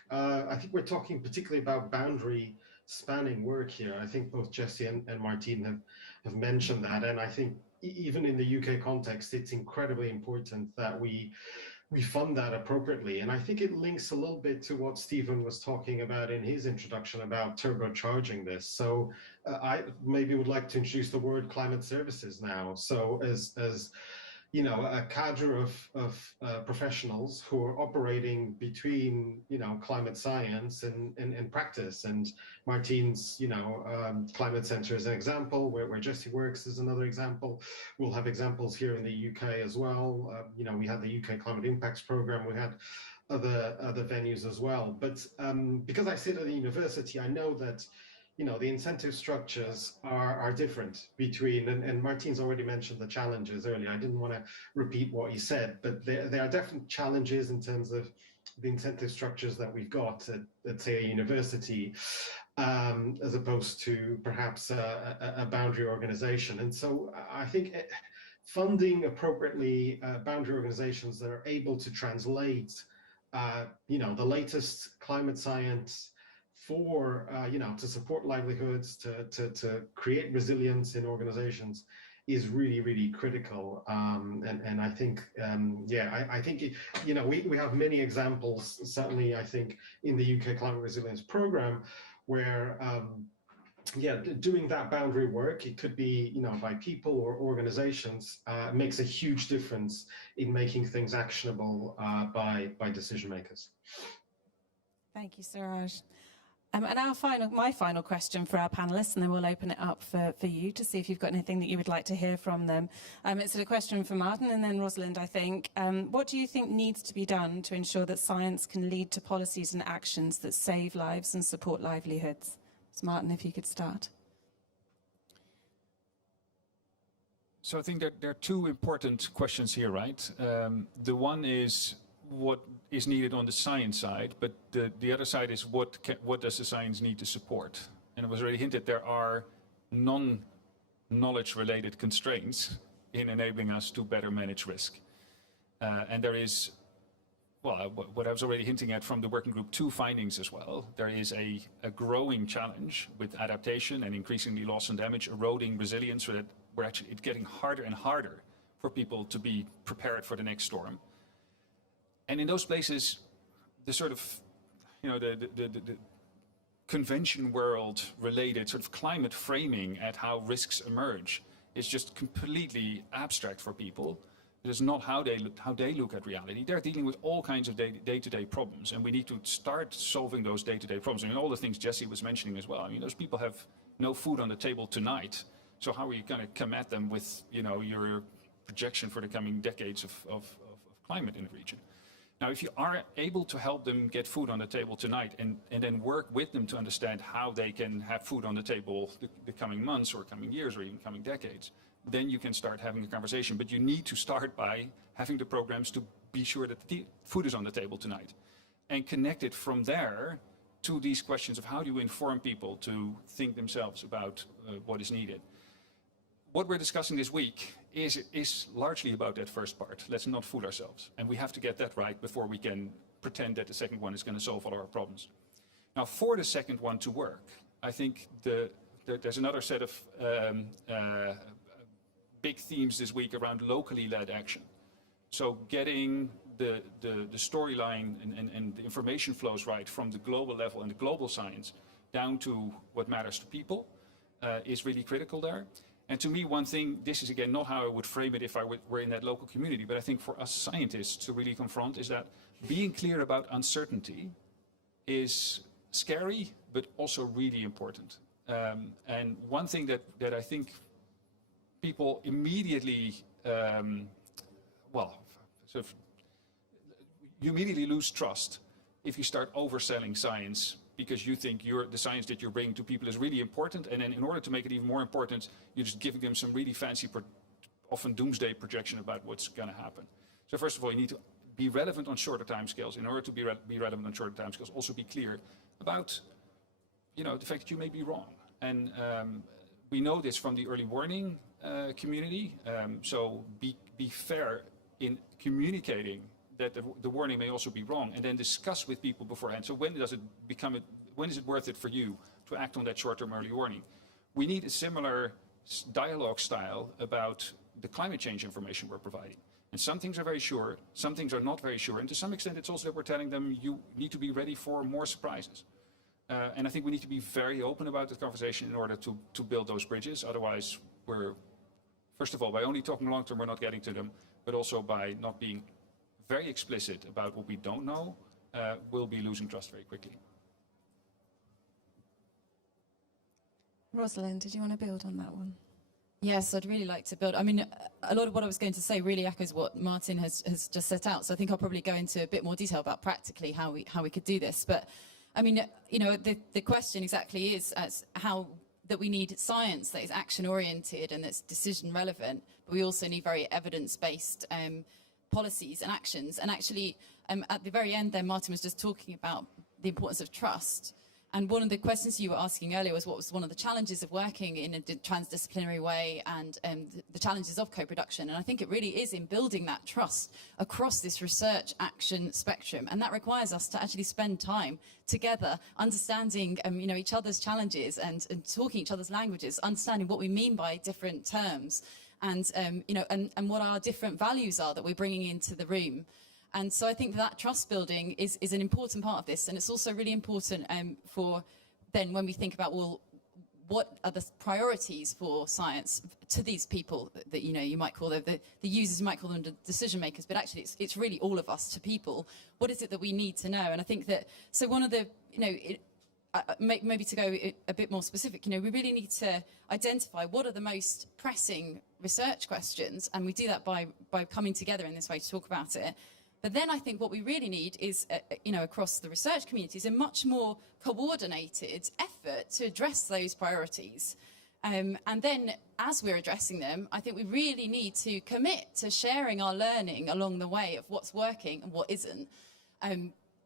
we're talking particularly about boundary spanning work here. I think both Jesse and Martine have mentioned that, and I think even in the UK context, it's incredibly important that we fund that appropriately. And I think it links a little bit to what Stephen was talking about in his introduction about turbocharging this. So I maybe would like to introduce the word climate services now. So as you know, a cadre of professionals who are operating between, you know, climate science and practice. And Martine's, you know, Climate Centre is an example, where Jesse works is another example. We'll have examples here in the UK as well. You know, we had the UK Climate Impacts Programme. We had other venues as well. But because I sit at a university, I know that the incentive structures are different between, and Martin's already mentioned the challenges earlier. I didn't want to repeat what he said, but there are definite challenges in terms of the incentive structures that we've got at say, a university, as opposed to perhaps a boundary organization. And so I think funding appropriately boundary organizations that are able to translate the latest climate science for to support livelihoods, to create resilience in organizations is really, really critical. And I think I think we have many examples, certainly I think in the UK Climate Resilience Programme, where doing that boundary work, it could be by people or organizations, makes a huge difference in making things actionable by decision makers. Thank you, Suraj. And my final question for our panelists, and then we'll open it up for you to see if you've got anything that you would like to hear from them. It's a question for Martin and then Rosalind, I think. What do you think needs to be done to ensure that science can lead to policies and actions that save lives and support livelihoods? So Martin, if you could start. So I think there are two important questions here, right? The one is what is needed on the science side, but the other side is what does the science need to support? And it was already hinted there are non-knowledge related constraints in enabling us to better manage risk. And there is, well, what I was already hinting at from the working group 2 findings as well, there is a growing challenge with adaptation and increasingly loss and damage, eroding resilience, so that it's getting harder and harder for people to be prepared for the next storm. And in those places, the sort of, the convention world related sort of climate framing at how risks emerge is just completely abstract for people. It is not how they look at reality. They're dealing with all kinds of day-to-day problems, and we need to start solving those day-to-day problems. I mean, all the things Jesse was mentioning as well. I mean, those people have no food on the table tonight. So how are you going to come at them with, your projection for the coming decades of climate in the region? Now, if you are able to help them get food on the table tonight and then work with them to understand how they can have food on the table the coming months or coming years or even coming decades, then you can start having a conversation. But you need to start by having the programs to be sure that the food is on the table tonight and connect it from there to these questions of how do you inform people to think themselves about what is needed. What we're discussing this week is largely about that first part. Let's not fool ourselves. And we have to get that right before we can pretend that the second one is going to solve all our problems. Now, for the second one to work, I think there's another set of big themes this week around locally led action. So getting the storyline and the information flows right from the global level and the global science down to what matters to people is really critical there. And to me, one thing, this is again not how I would frame it if I were in that local community, but I think for us scientists to really confront is that being clear about uncertainty is scary, but also really important. And one thing that I think people immediately, you immediately lose trust if you start overselling science because you think the science that you're bringing to people is really important, and then in order to make it even more important, you're just giving them some really fancy, often doomsday projection about what's going to happen. So first of all, you need to be relevant on shorter timescales. In order to be relevant on shorter timescales, also be clear about, the fact that you may be wrong. And we know this from the early warning community. So be fair in communicating that the warning may also be wrong, and then discuss with people beforehand. So when is it worth it for you to act on that short-term early warning? We need a similar dialogue style about the climate change information we're providing. And some things are very sure, some things are not very sure, and to some extent it's also that we're telling them you need to be ready for more surprises. And I think we need to be very open about the conversation in order to build those bridges. Otherwise, first of all, by only talking long-term, we're not getting to them, but also by not being very explicit about what we don't know, we'll be losing trust very quickly. Rosalind, did you want to build on that one? Yes, I'd really like to build. I mean, a lot of what I was going to say really echoes what Martin has just set out. So I think I'll probably go into a bit more detail about practically how we could do this. But I mean, you know, the question exactly is as how that we need science that is action oriented and that's decision relevant, but we also need very evidence-based policies and actions. And actually, at the very end there, Martin was just talking about the importance of trust. And one of the questions you were asking earlier was what was one of the challenges of working in a transdisciplinary way and the challenges of co-production. And I think it really is in building that trust across this research action spectrum. And that requires us to actually spend time together understanding you know, each other's challenges and talking each other's languages, understanding what we mean by different terms and, you know, and what our different values are that we're bringing into the room. And so I think that trust building is an important part of this. And it's also really important for then when we think about, well, what are the priorities for science to these people that, you know, you might call the users, you might call them the decision makers, but actually it's really all of us to people. What is it that we need to know? And I think that, so one of the, you know, maybe to go a bit more specific, you know, we really need to identify what are the most pressing research questions. And we do that by coming together in this way to talk about it. But then I think what we really need is, you know, across the research community is a much more coordinated effort to address those priorities. And then as we're addressing them, I think we really need to commit to sharing our learning along the way of what's working and what isn't.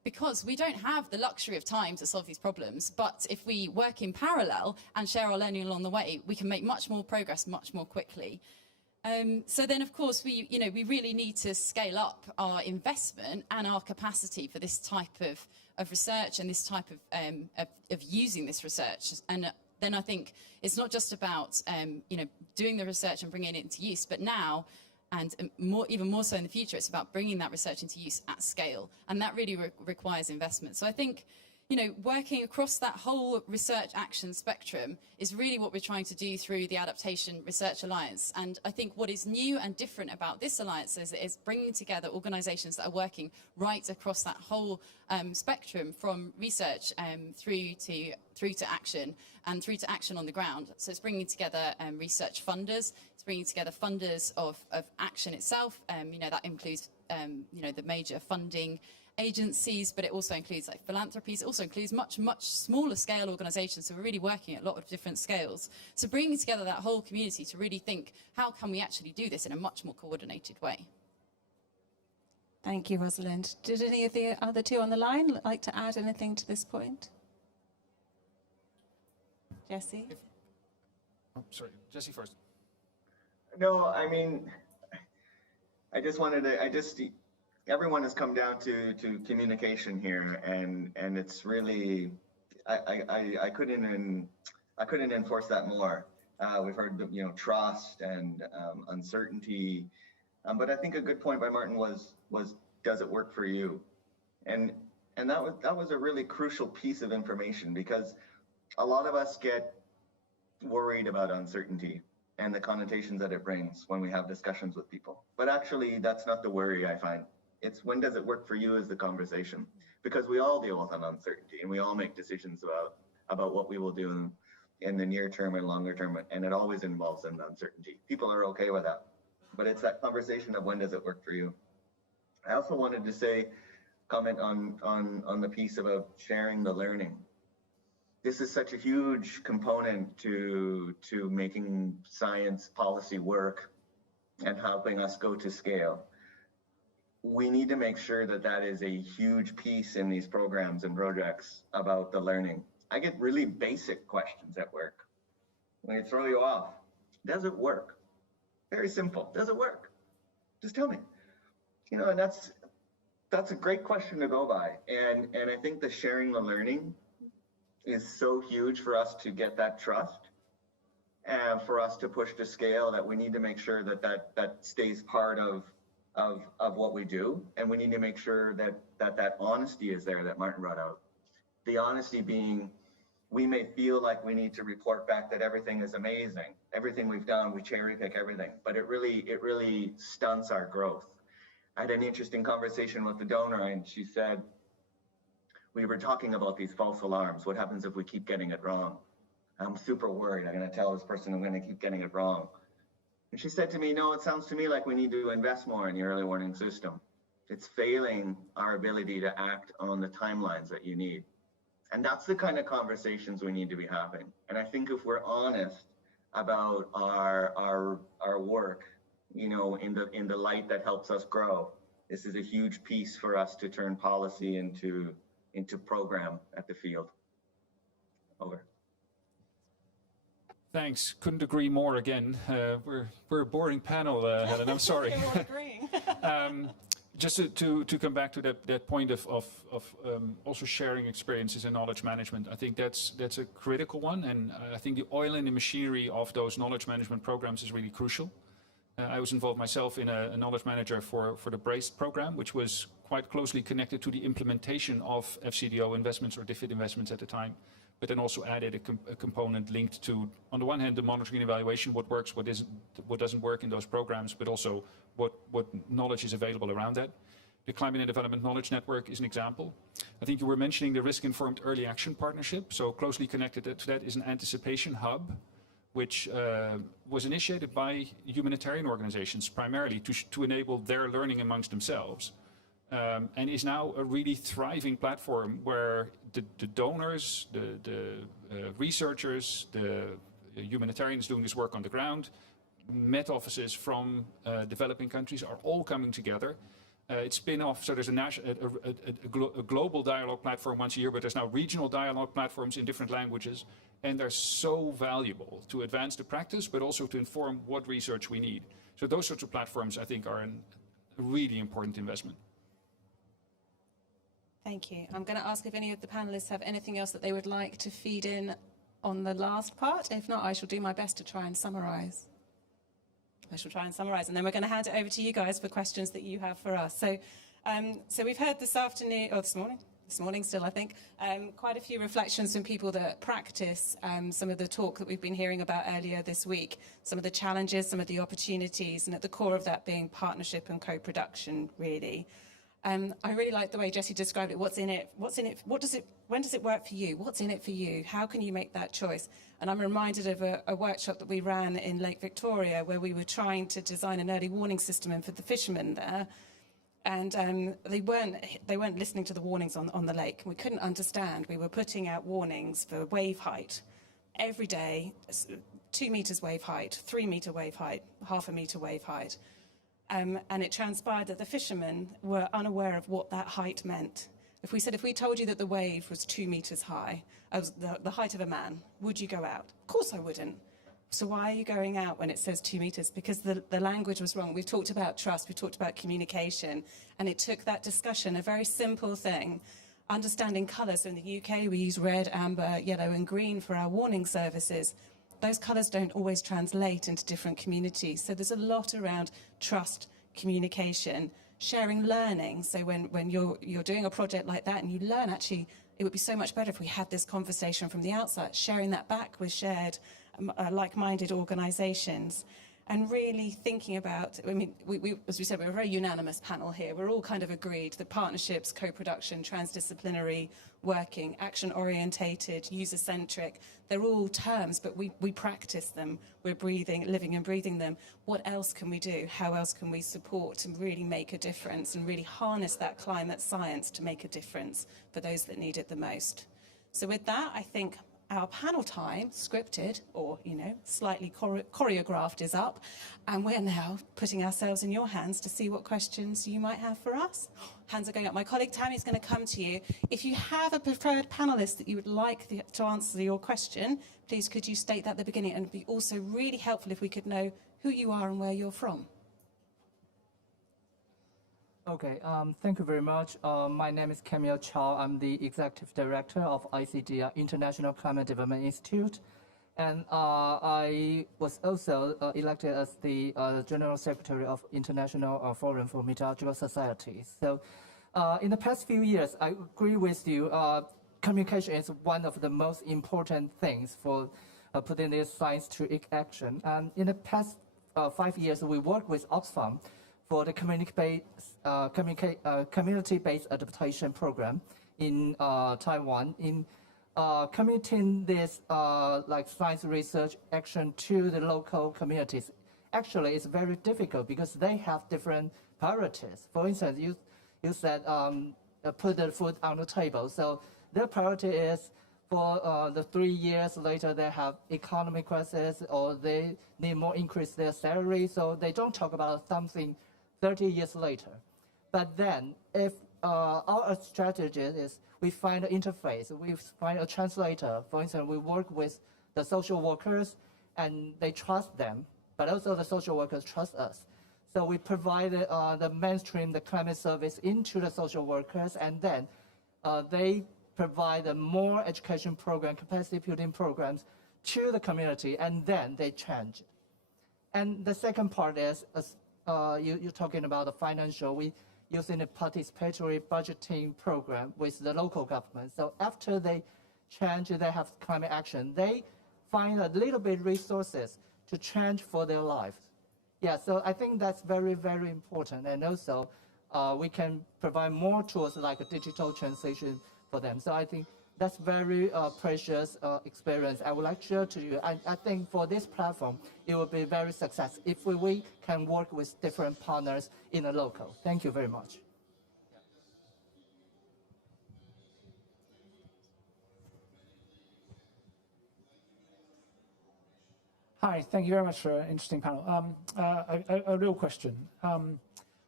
Because we don't have the luxury of time to solve these problems. But if we work in parallel and share our learning along the way, we can make much more progress much more quickly. So then, of course, we really need to scale up our investment and our capacity for this type of research and this type of using this research. And then I think it's not just about, you know, doing the research and bringing it into use, but now, and even more so in the future, it's about bringing that research into use at scale. And that really requires investment. So I think, you know, working across that whole research action spectrum is really what we're trying to do through the Adaptation Research Alliance. And I think what is new and different about this alliance is bringing together organisations that are working right across that whole spectrum, from research through to action and through to action on the ground. So it's bringing together research funders, it's bringing together funders of action itself. You know, that includes you know, the major funding agencies, but it also includes like philanthropies. It also includes much smaller scale organisations. So we're really working at a lot of different scales. So bringing together that whole community to really think, how can we actually do this in a much more coordinated way? Thank you, Rosalind. Did any of the other two on the line like to add anything to this point? Jesse? Oh, sorry, Jesse first. No, I mean, I just wanted to, everyone has come down to communication here, and it's really, I couldn't enforce that more. We've heard, you know, trust and uncertainty, but I think a good point by Martin was does it work for you? And that was a really crucial piece of information, because a lot of us get worried about uncertainty and the connotations that it brings when we have discussions with people. But actually, that's not the worry I find. It's when does it work for you is the conversation, because we all deal with an uncertainty and we all make decisions about what we will do in the near term and longer term, and it always involves an uncertainty. People are okay with that, but it's that conversation of when does it work for you. I also wanted to comment on the piece about sharing the learning. This is such a huge component to making science policy work and helping us go to scale. We need to make sure that that is a huge piece in these programs and projects about the learning. I get really basic questions at work when they throw you off. Does it work? Very simple. Does it work? Just tell me. You know, and that's a great question to go by. And I think the sharing the learning is so huge for us to get that trust and for us to push to scale, that we need to make sure that stays part of what we do. And we need to make sure that honesty is there that Martin brought out. The honesty being, we may feel like we need to report back that everything is amazing. Everything we've done, we cherry pick everything, but it really stunts our growth. I had an interesting conversation with the donor, and she said, we were talking about these false alarms. What happens if we keep getting it wrong? I'm super worried. I'm going to tell this person I'm going to keep getting it wrong. And she said to me, no, it sounds to me like we need to invest more in the early warning system. It's failing our ability to act on the timelines that you need. And that's the kind of conversations we need to be having. And I think if we're honest about our work, you know, in the light that helps us grow, this is a huge piece for us to turn policy into program at the field. Over. Thanks. Couldn't agree more again. We're a boring panel, Helen. I'm sorry. We're all agreeing. Just to come back to that point of also sharing experiences and knowledge management, I think that's a critical one, and I think the oil and the machinery of those knowledge management programs is really crucial. I was involved myself in a knowledge manager for the BRACE program, which was quite closely connected to the implementation of FCDO investments or DFID investments at the time, but then also added a component linked to, on the one hand, the monitoring and evaluation, what works, what doesn't work in those programs, but also what knowledge is available around that. The Climate and Development Knowledge Network is an example. I think you were mentioning the Risk-Informed Early Action Partnership. So closely connected to that is an anticipation hub, which was initiated by humanitarian organizations primarily to enable their learning amongst themselves. And is now a really thriving platform where the donors, the researchers, the humanitarians doing this work on the ground, Met offices from developing countries are all coming together. It's spin off, so there's a global dialogue platform once a year, but there's now regional dialogue platforms in different languages, and they're so valuable to advance the practice, but also to inform what research we need. So those sorts of platforms, I think, are a really important investment. Thank you. I'm going to ask if any of the panelists have anything else that they would like to feed in on the last part. If not, I shall do my best to try and summarise. And then we're going to hand it over to you guys for questions that you have for us. So we've heard this afternoon, or this morning still, I think, quite a few reflections from people that practice some of the talk that we've been hearing about earlier this week, some of the challenges, some of the opportunities, and at the core of that being partnership and co-production, really. I really like the way Jessie described it. What's in it? When does it work for you? What's in it for you? How can you make that choice? And I'm reminded of a workshop that we ran in Lake Victoria where we were trying to design an early warning system for the fishermen there. And they weren't listening to the warnings on the lake. We couldn't understand. We were putting out warnings for wave height every day, 2 meters wave height, 3 meter wave height, 0.5 meter wave height. And it transpired that the fishermen were unaware of what that height meant. If we told you that the wave was 2 meters high, as the height of a man, would you go out? Of course I wouldn't. So why are you going out when it says 2 meters? Because the language was wrong. We've talked about trust, we've talked about communication, and it took that discussion, a very simple thing, understanding colours. So in the UK, we use red, amber, yellow and green for our warning services. Those colours don't always translate into different communities. So there's a lot around trust, communication, sharing learning. So when you're doing a project like that and you learn, actually, it would be so much better if we had this conversation from the outset, sharing that back with shared like-minded organisations, and really thinking about, I mean, we, as we said, we're a very unanimous panel here. We're all kind of agreed that partnerships, co-production, transdisciplinary working, action-orientated, user-centric, they're all terms, but we practice them. We're living and breathing them. What else can we do? How else can we support and really make a difference and really harness that climate science to make a difference for those that need it the most? So with that, I think our panel time, scripted or, slightly choreographed, is up, and we're now putting ourselves in your hands to see what questions you might have for us. Hands are going up. My colleague Tammy's going to come to you. If you have a preferred panelist that you would like to answer your question, please could you state that at the beginning, and it'd be also really helpful if we could know who you are and where you're from. Okay, thank you very much. My name is Camille Chow. I'm the Executive Director of ICD, International Climate Development Institute. And I was also elected as the General Secretary of International Forum for Meteorological Societies. So in the past few years, I agree with you, communication is one of the most important things for putting this science to action. And in the past 5 years, we worked with Oxfam for the community-based adaptation program in Taiwan, in committing this like science research action to the local communities actually it's very difficult because they have different priorities. For instance, you said put the food on the table. So their priority is for the 3 years later they have economic crisis or they need more increase their salary. So they don't talk about something 30 years later. But then if our strategy is we find an interface, we find a translator. For instance, we work with the social workers and they trust them, but also the social workers trust us. So we provide the mainstream, the climate service into the social workers, and then they provide a more education program, capacity building programs to the community, and then they change. And the second part is, you're talking about the financial, we using a participatory budgeting program with the local government. So after they change, they have climate action, they find a little bit resources to change for their lives. Yeah, so I think that's very, very important. And also, we can provide more tools like a digital translation for them. So I think that's very precious experience. I would like to share to you. I think for this platform, it will be very successful if we can work with different partners in the local. Thank you very much. Hi, thank you very much for an interesting panel. A real question.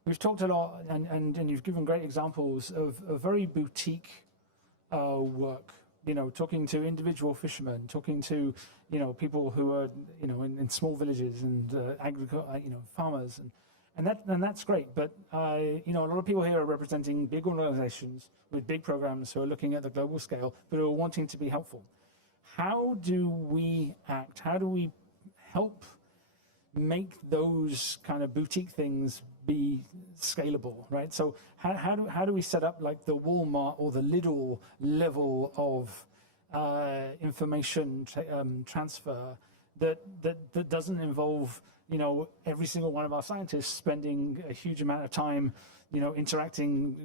We've talked a lot, and you've given great examples of very boutique work. You know, talking to individual fishermen, talking to people who are in small villages and farmers, and that's great. But a lot of people here are representing big organizations with big programs who are looking at the global scale, but who are wanting to be helpful. How do we act? How do we help make those kind of boutique things be scalable, right? So how do we set up like the Walmart or the Lidl level of information transfer that doesn't involve every single one of our scientists spending a huge amount of time interacting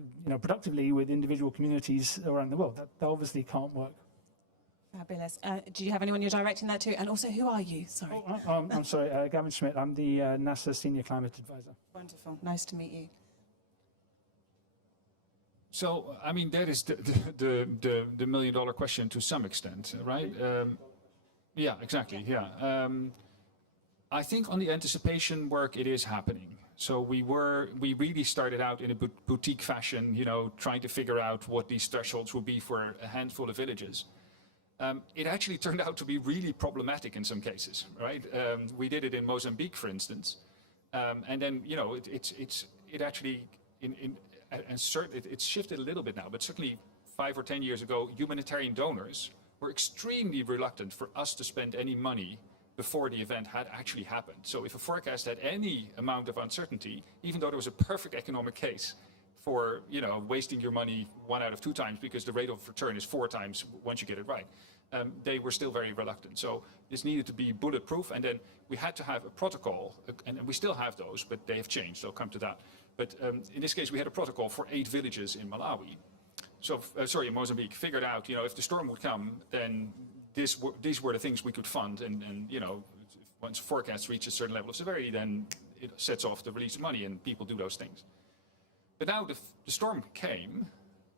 productively with individual communities around the world? That obviously can't work. Fabulous. Do you have anyone you're directing that to? And also, who are you? Sorry. Oh, I'm sorry, Gavin Schmidt. I'm the NASA Senior Climate Advisor. Wonderful. Nice to meet you. So, I mean, that is the million-dollar question to some extent, right? Yeah, exactly. Yeah. I think on the anticipation work, it is happening. So we really started out in a boutique fashion, trying to figure out what these thresholds would be for a handful of villages. It actually turned out to be really problematic in some cases, right? We did it in Mozambique, for instance, and then it actually it's shifted a little bit now, but certainly 5 or 10 years ago, humanitarian donors were extremely reluctant for us to spend any money before the event had actually happened. So if a forecast had any amount of uncertainty, even though there was a perfect economic case for wasting your money 1 out of 2 times because the rate of return is 4 times once you get it right, they were still very reluctant. So this needed to be bulletproof, and then we had to have a protocol, and we still have those, but they have changed. So I'll come to that. But in this case, we had a protocol for 8 villages in Malawi. So in Mozambique, figured out if the storm would come, then these were the things we could fund, and once forecasts reach a certain level of severity, then it sets off the release of money, and people do those things. But now the storm came,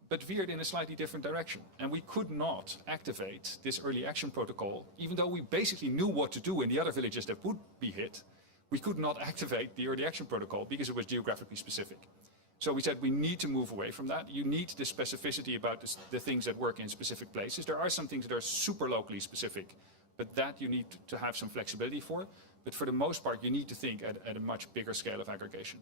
but veered in a slightly different direction. And we could not activate this early action protocol, even though we basically knew what to do in the other villages that would be hit. We could not activate the early action protocol because it was geographically specific. So we said we need to move away from that. You need the specificity about the things that work in specific places. There are some things that are super locally specific, but that you need to have some flexibility for. But for the most part, you need to think at a much bigger scale of aggregation.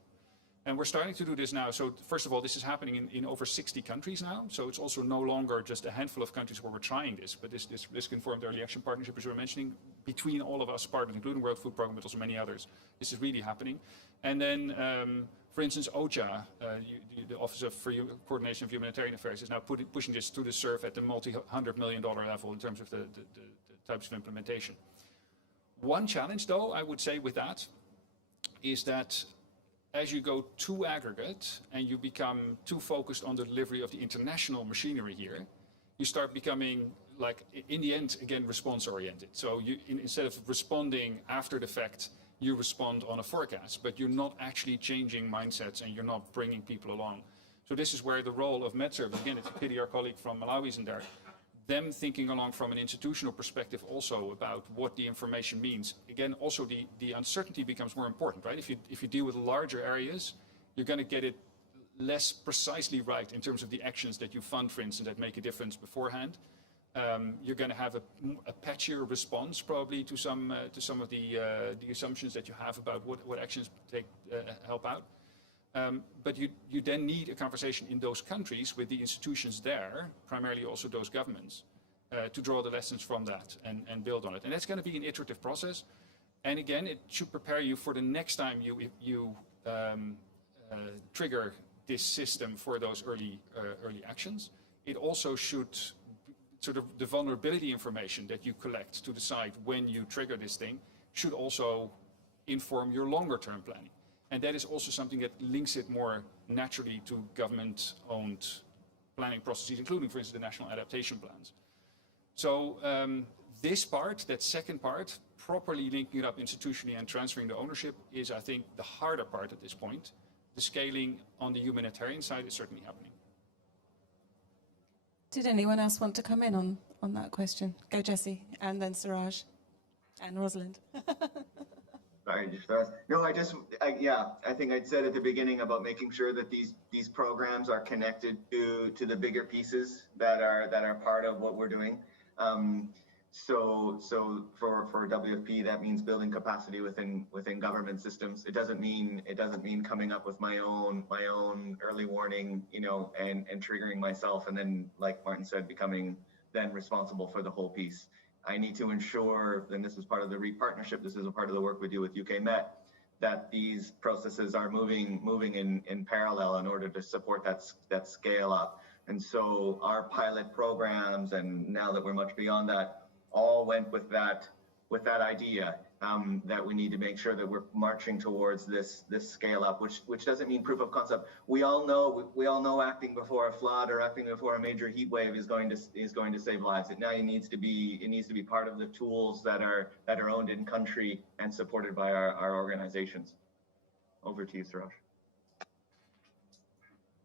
And we're starting to do this now. So first of all, this is happening in over 60 countries now. So it's also no longer just a handful of countries where we're trying this, but this risk-informed early action partnership, as we were mentioning, between all of us partners, including World Food Programme, but also many others. This is really happening. And then, for instance, OJA, the Office for Coordination of Humanitarian Affairs, is now pushing this through the SURF at the multi-$100 million level in terms of the types of implementation. One challenge, though, I would say with that, is that as you go too aggregate and you become too focused on the delivery of the international machinery here, you start becoming, like, in the end, again, response-oriented. So instead of responding after the fact you respond on a forecast, but you're not actually changing mindsets and you're not bringing people along. So this is where the role of Met Service, again, it's a pity our colleague from Malawi isn't there, them thinking along from an institutional perspective also about what the information means. Again, also the uncertainty becomes more important, right? If you deal with larger areas, you're going to get it less precisely right in terms of the actions that you fund, for instance, that make a difference beforehand. You're going to have a patchier response probably to some of the assumptions that you have about what actions help out. But you then need a conversation in those countries with the institutions there, primarily also those governments, to draw the lessons from that and build on it. And that's going to be an iterative process. And again, it should prepare you for the next time you trigger this system for those early actions. It also should sort of the vulnerability information that you collect to decide when you trigger this thing should also inform your longer term planning. And that is also something that links it more naturally to government-owned planning processes, including, for instance, the national adaptation plans. So this part, that second part, properly linking it up institutionally and transferring the ownership is, I think, the harder part at this point. The scaling on the humanitarian side is certainly happening. Did anyone else want to come in on that question? Go, Jesse, and then Suraj, and Rosalind. Sorry, no, I think I'd said at the beginning about making sure that these programs are connected to the bigger pieces that are part of what we're doing. So for WFP, that means building capacity within government systems. It doesn't mean coming up with my own early warning, and triggering myself, and then, like Martin said, becoming then responsible for the whole piece. I need to ensure, and this is part of the REAP partnership, this is a part of the work we do with UK Met, that these processes are moving in parallel in order to support that scale up. And so our pilot programs, and now that we're much beyond that, all went with that idea that we need to make sure that we're marching towards this scale up, which doesn't mean proof of concept. We all know acting before a flood or acting before a major heat wave is going to save lives. It needs to be part of the tools that are owned in country and supported by our organizations. Over to you, Suraj.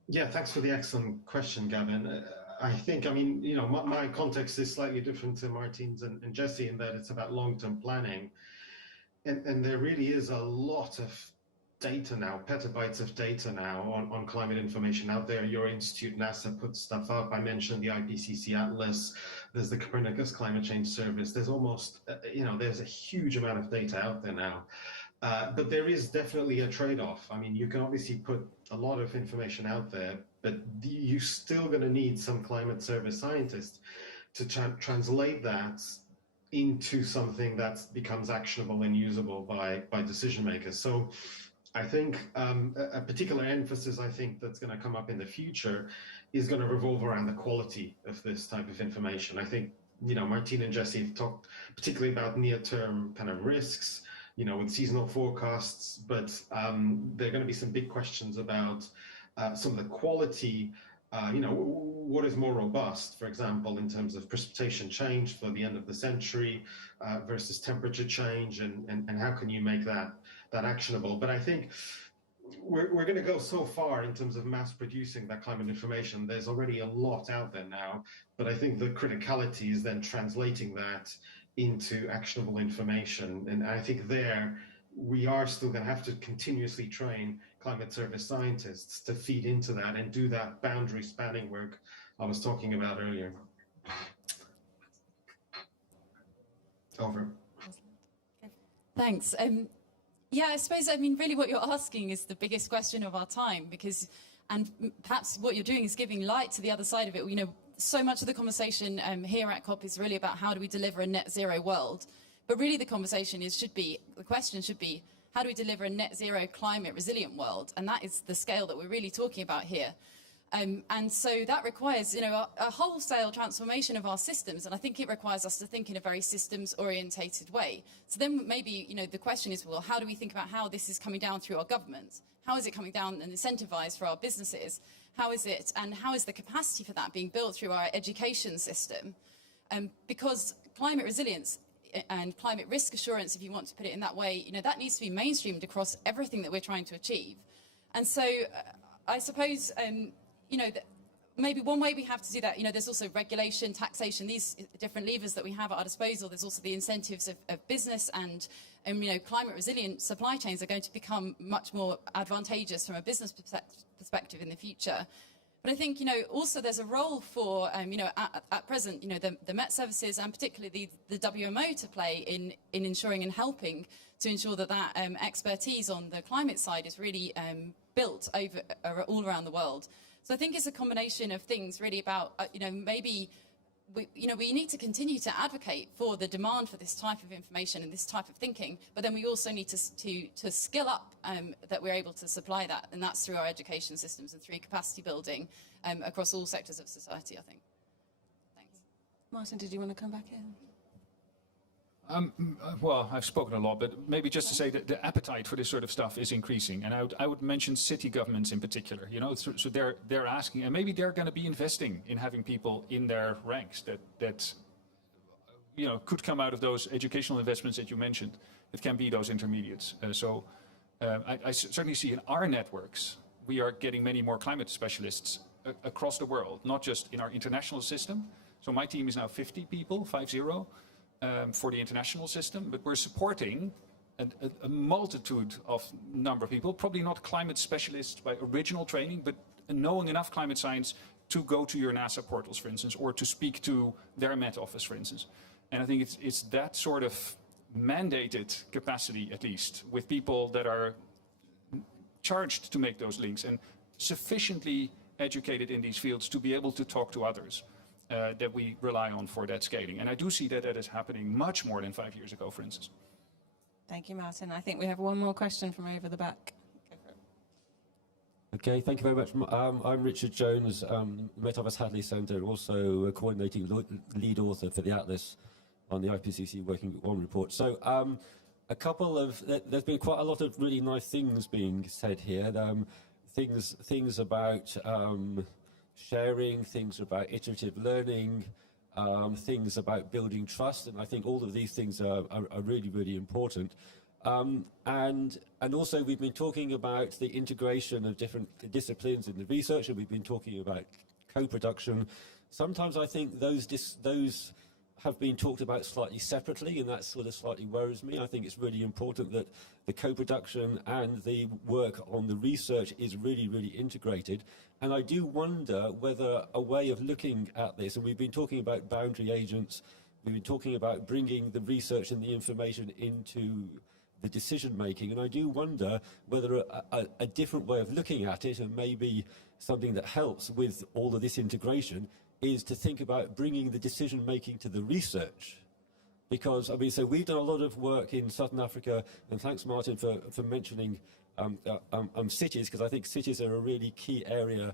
Yeah, thanks for the excellent question, Gavin. I think, my context is slightly different to Martin's and Jesse in that it's about long-term planning. And there really is a lot of data now, petabytes of data now on climate information out there. Your institute, NASA, puts stuff up. I mentioned the IPCC Atlas. There's the Copernicus Climate Change Service. There's almost, there's a huge amount of data out there now. But there is definitely a trade-off. You can obviously put a lot of information out there, but you're still going to need some climate service scientists to translate that into something that becomes actionable and usable by decision makers. So I think a particular emphasis I think that's going to come up in the future is going to revolve around the quality of this type of information. I think, Martin and Jesse have talked particularly about near-term kind of risks, with seasonal forecasts, but there are going to be some big questions about some of the quality, what is more robust, for example, in terms of precipitation change for the end of the century versus temperature change, and how can you make that actionable? But I think we're going to go so far in terms of mass producing that climate information. There's already a lot out there now, but I think the criticality is then translating that into actionable information. And I think there we are still going to have to continuously train climate service scientists to feed into that and do that boundary spanning work I was talking about earlier. Over. Thanks. Yeah, I suppose, really what you're asking is the biggest question of our time, and perhaps what you're doing is giving light to the other side of it. So much of the conversation here at COP is really about how do we deliver a net zero world, but really the question should be, how do we deliver a net zero climate resilient world? And that is the scale that we're really talking about here. And so that requires, a wholesale transformation of our systems. And I think it requires us to think in a very systems orientated way. So then maybe, the question is, well, how do we think about how this is coming down through our government? How is it coming down and incentivized for our businesses? How is the capacity for that being built through our education system? Because climate resilience and climate risk assurance, if you want to put it in that way, you know, that needs to be mainstreamed across everything that we're trying to achieve. And so I suppose, you know, maybe one way we have to do that, you know, there's also regulation, taxation, these different levers that we have at our disposal. There's also the incentives of business and you know, climate resilient supply chains are going to become much more advantageous from a business perspective in the future. But I think, you know, also there's a role for, you know, at present, you know, the Met services and particularly the WMO to play in ensuring and helping to ensure that that expertise on the climate side is really built all around the world. So I think it's a combination of things really about, you know, maybe, we need to continue to advocate for the demand for this type of information and this type of thinking, but then we also need to skill up that we're able to supply that, and that's through our education systems and through capacity building across all sectors of society, I think. Thanks. Martin, did you want to come back in? Well, I've spoken a lot, but maybe just to say that the appetite for this sort of stuff is increasing, and I would mention city governments in particular. You know, so they're asking, and maybe they're going to be investing in having people in their ranks that you know could come out of those educational investments that you mentioned. It can be those intermediates. I certainly see in our networks we are getting many more climate specialists across the world, not just in our international system. So my team is now 50 people, 50. For the international system, but we're supporting a multitude of number of people, probably not climate specialists by original training, but knowing enough climate science to go to your NASA portals, for instance, or to speak to their Met Office, for instance. And I think it's that sort of mandated capacity, at least, with people that are charged to make those links and sufficiently educated in these fields to be able to talk to others. That we rely on for that scaling. And I do see that is happening much more than 5 years ago, for instance. Thank you, Martin. I think we have one more question from over the back. Go for it. Okay, thank you very much. I'm Richard Jones, Met Office Hadley Centre, also a coordinating lead author for the Atlas on the IPCC Working Group 1 report. So there's been quite a lot of really nice things being said here. Things about sharing, things about iterative learning, things about building trust, and I think all of these things are really, really important. And also we've been talking about the integration of different disciplines in the research, and we've been talking about co-production. Sometimes I think those have been talked about slightly separately, and that sort of slightly worries me. I think it's really important that the co-production and the work on the research is really, really integrated. And I do wonder whether a way of looking at this, and we've been talking about boundary agents, we've been talking about bringing the research and the information into the decision making, and I do wonder whether a different way of looking at it, and maybe something that helps with all of this integration, is to think about bringing the decision making to the research. Because, I mean, so we've done a lot of work in Southern Africa, and thanks, Martin, for mentioning cities, because I think cities are a really key area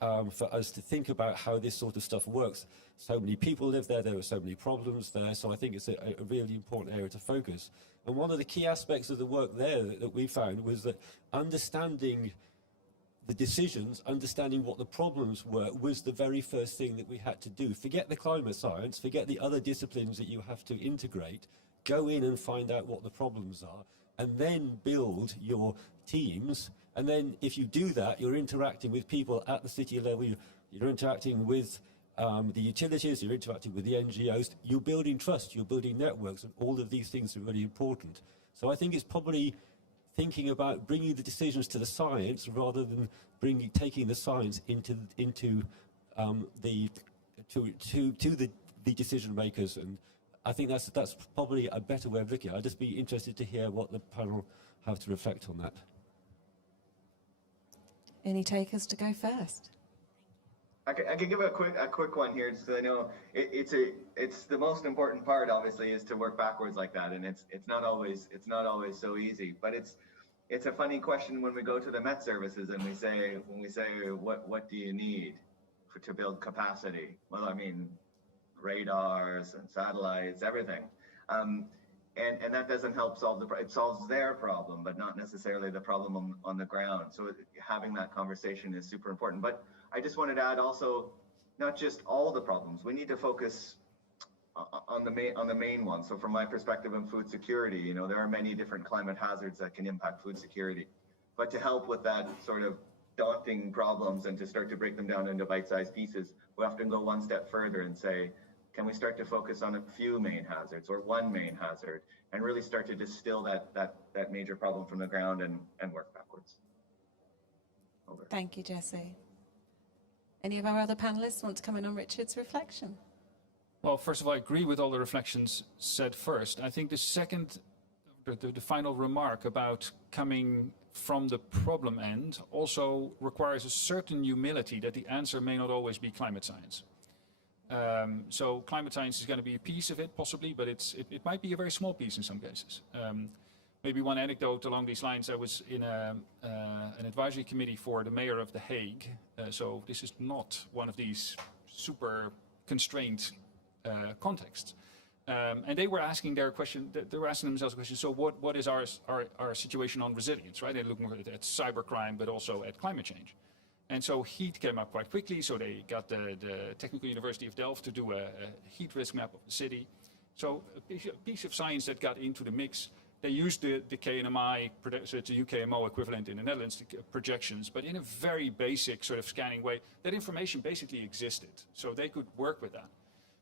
for us to think about how this sort of stuff works. So many people live there, there are so many problems there, so I think it's a really important area to focus. And one of the key aspects of the work there that we found was that understanding the decisions, understanding what the problems were, was the very first thing that we had to do. Forget the climate science, forget the other disciplines that you have to integrate, go in and find out what the problems are, and then build your teams. And then if you do that, you're interacting with people at the city level, you're interacting with the utilities, you're interacting with the NGOs, you're building trust, you're building networks, and all of these things are really important. So I think it's probably thinking about bringing the decisions to the science rather than taking the science into the decision makers, and I think that's probably a better way of looking at it. I'd just be interested to hear what the panel have to reflect on that. Any takers to go first? I could give a quick one here, so I know it's the most important part. Obviously, is to work backwards like that, and it's not always so easy. But it's a funny question when we go to the Met services and we say what do you need to build capacity? Well, I mean, radars and satellites, everything, and that doesn't help solve it solves their problem, but not necessarily the problem on the ground. So having that conversation is super important. But I just wanted to add also, not just all the problems. We need to focus on the main one. So from my perspective in food security, you know, there are many different climate hazards that can impact food security. But to help with that sort of daunting problems and to start to break them down into bite-sized pieces, we often go one step further and say, can we start to focus on a few main hazards or one main hazard and really start to distill that major problem from the ground and work backwards. Over. Thank you, Jesse. Any of our other panelists want to come in on Richard's reflection? Well, first of all, I agree with all the reflections said first. I think the second, the final remark about coming from the problem end also requires a certain humility that the answer may not always be climate science. So climate science is going to be a piece of it, possibly, but it might be a very small piece in some cases. Maybe one anecdote along these lines, I was in an advisory committee for the mayor of The Hague. So this is not one of these super constrained contexts. And they were asking themselves a question, so what is our situation on resilience, right? They're looking at cybercrime, but also at climate change. And so heat came up quite quickly, so they got the Technical University of Delft to do a heat risk map of the city. So a piece of science that got into the mix. They used the KNMI, so it's a UKMO equivalent in the Netherlands, projections, but in a very basic sort of scanning way. That information basically existed, so they could work with that.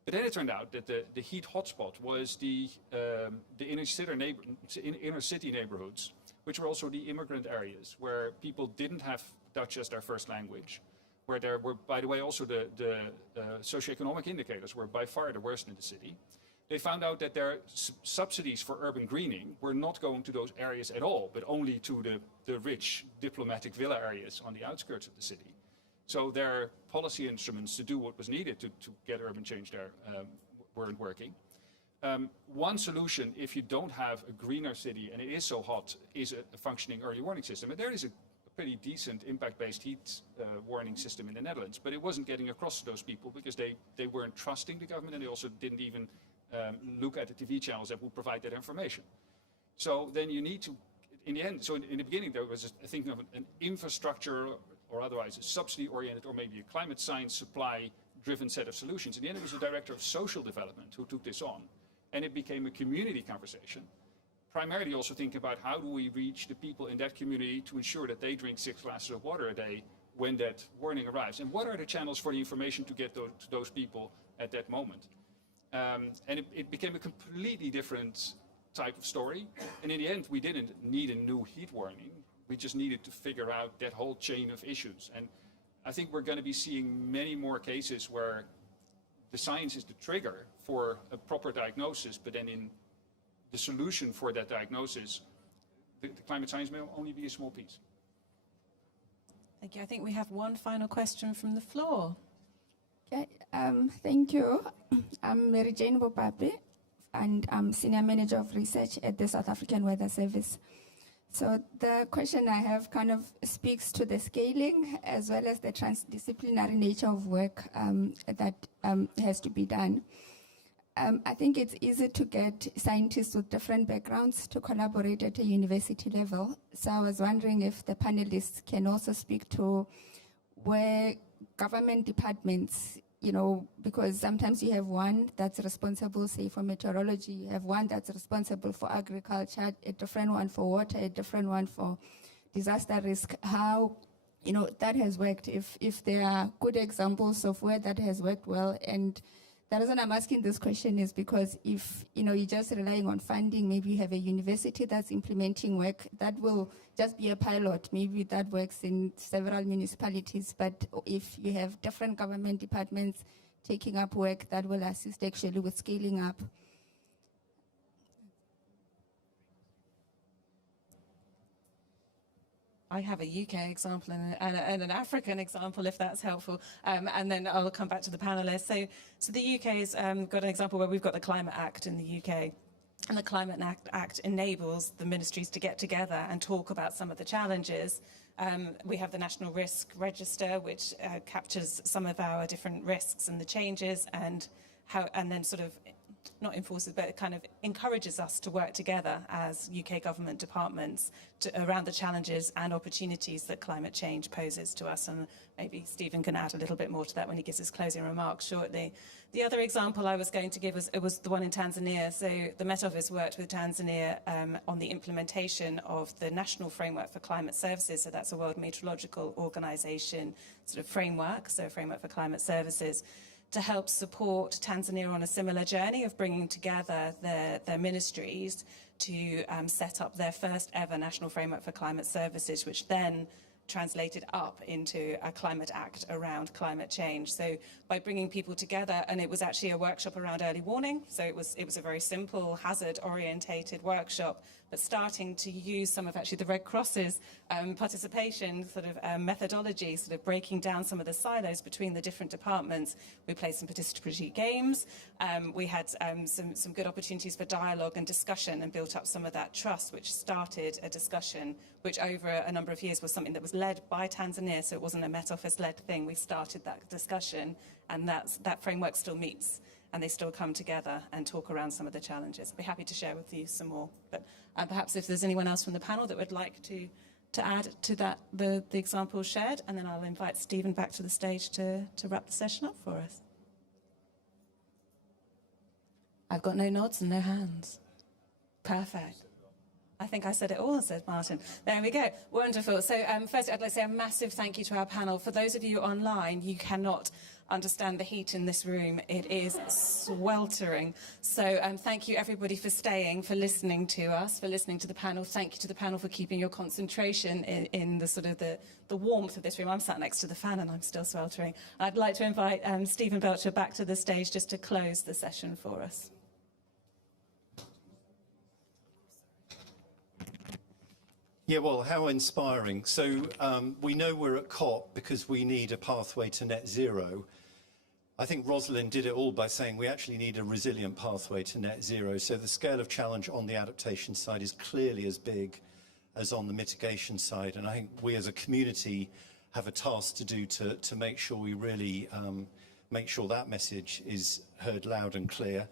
But then it turned out that the heat hotspot was the inner city neighborhoods, which were also the immigrant areas where people didn't have Dutch as their first language, where there were, by the way, also the socioeconomic indicators were by far the worst in the city. They found out that their subsidies for urban greening were not going to those areas at all, but only to the rich diplomatic villa areas on the outskirts of the city. So their policy instruments to do what was needed to get urban change there weren't working. One solution, if you don't have a greener city and it is so hot, is a functioning early warning system. And there is a pretty decent impact-based heat warning system in the Netherlands, but it wasn't getting across to those people because they weren't trusting the government, and they also didn't even look at the TV channels that would provide that information. So then you need to, in the end, so in the beginning there was a thinking of an infrastructure or otherwise a subsidy-oriented or maybe a climate science supply-driven set of solutions. In the end, it was the director of social development who took this on, and it became a community conversation. Primarily also thinking about how do we reach the people in that community to ensure that they drink 6 glasses of water a day when that warning arrives, and what are the channels for the information to get to those people at that moment. And it became a completely different type of story. And in the end, we didn't need a new heat warning. We just needed to figure out that whole chain of issues. And I think we're going to be seeing many more cases where the science is the trigger for a proper diagnosis, but then in the solution for that diagnosis, the climate science may only be a small piece. Thank you. I think we have one final question from the floor. Okay, thank you. I'm Mary Jane Bopape, and I'm Senior Manager of Research at the South African Weather Service. So the question I have kind of speaks to the scaling as well as the transdisciplinary nature of work that has to be done. I think it's easy to get scientists with different backgrounds to collaborate at a university level. So I was wondering if the panelists can also speak to where government departments, you know, because sometimes you have one that's responsible, say, for meteorology, you have one that's responsible for agriculture, a different one for water, a different one for disaster risk, how, you know, that has worked, if there are good examples of where that has worked well. And the reason I'm asking this question is because if, you know, you're just relying on funding, maybe you have a university that's implementing work, that will just be a pilot. Maybe that works in several municipalities, but if you have different government departments taking up work, that will assist actually with scaling up. I have a UK example and an African example, if that's helpful, and then I'll come back to the panelists. So the UK's got an example where we've got the Climate Act in the UK, and the Climate Act enables the ministries to get together and talk about some of the challenges. We have the National Risk Register, which captures some of our different risks and the changes, and then sort of not enforces, but it kind of encourages us to work together as UK government departments around the challenges and opportunities that climate change poses to us. And maybe Stephen can add a little bit more to that when he gives his closing remarks shortly. The other example I was going to give was the one in Tanzania. So the Met Office worked with Tanzania on the implementation of the National Framework for Climate Services. So that's a World Meteorological Organization sort of framework, so a framework for climate services, to help support Tanzania on a similar journey of bringing together their ministries to set up their first ever National Framework for Climate Services, which then translated up into a climate act around climate change. So by bringing people together, and it was actually a workshop around early warning, so it was a very simple hazard orientated workshop, but starting to use some of actually the Red Cross's participation sort of methodology, sort of breaking down some of the silos between the different departments. We played some participatory games. We had some good opportunities for dialogue and discussion, and built up some of that trust, which started a discussion which over a number of years was something that was led by Tanzania, so it wasn't a Met Office-led thing. We started that discussion, and that framework still meets, and they still come together and talk around some of the challenges. I'd be happy to share with you some more, but perhaps if there's anyone else from the panel that would like to add to that, the example shared, and then I'll invite Stephen back to the stage to wrap the session up for us. I've got no nods and no hands. Perfect. I think I said it all, said Martin. There we go. Wonderful. So first, I'd like to say a massive thank you to our panel. For those of you online, you cannot understand the heat in this room. It is sweltering. So thank you, everybody, for staying, for listening to us, for listening to the panel. Thank you to the panel for keeping your concentration in the sort of the warmth of this room. I'm sat next to the fan and I'm still sweltering. I'd like to invite Stephen Belcher back to the stage just to close the session for us. Yeah, well, how inspiring. So we know we're at COP because we need a pathway to net zero. I think Rosalind did it all by saying we actually need a resilient pathway to net zero. So the scale of challenge on the adaptation side is clearly as big as on the mitigation side. And I think we as a community have a task to do to make sure we really make sure that message is heard loud and clear.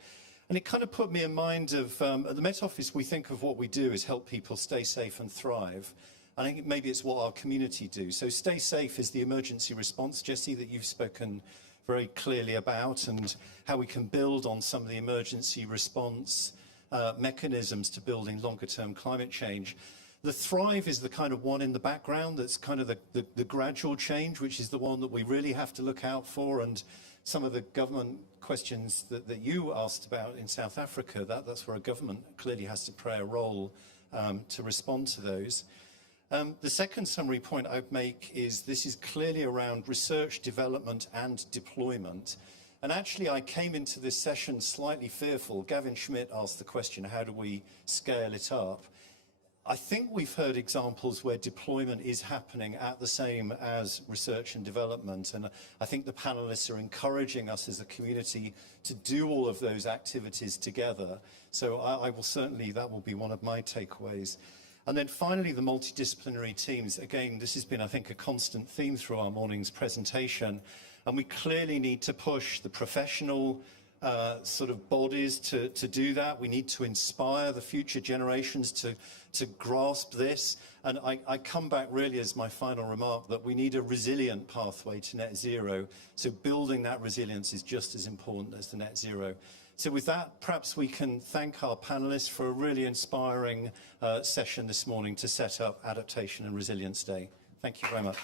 And it kind of put me in mind of, at the Met Office, we think of what we do is help people stay safe and thrive. And I think maybe it's what our community do. So stay safe is the emergency response, Jessie, that you've spoken very clearly about, and how we can build on some of the emergency response mechanisms to building longer term climate change. The thrive is the kind of one in the background that's kind of the gradual change, which is the one that we really have to look out for. And some of the government questions that you asked about in South Africa, that's where a government clearly has to play a role to respond to those. The second summary point I'd make is this is clearly around research, development and deployment. And actually I came into this session slightly fearful. Gavin Schmidt asked the question, how do we scale it up? I think we've heard examples where deployment is happening at the same as research and development, and I think the panelists are encouraging us as a community to do all of those activities together. So I will certainly, that will be one of my takeaways. And then finally, the multidisciplinary teams. Again, this has been, I think, a constant theme through our morning's presentation, and we clearly need to push the professional sort of bodies to do that. We need to inspire the future generations to grasp this. And I come back really as my final remark that we need a resilient pathway to net zero. So building that resilience is just as important as the net zero. So with that, perhaps we can thank our panelists for a really inspiring session this morning to set up Adaptation and Resilience Day. Thank you very much.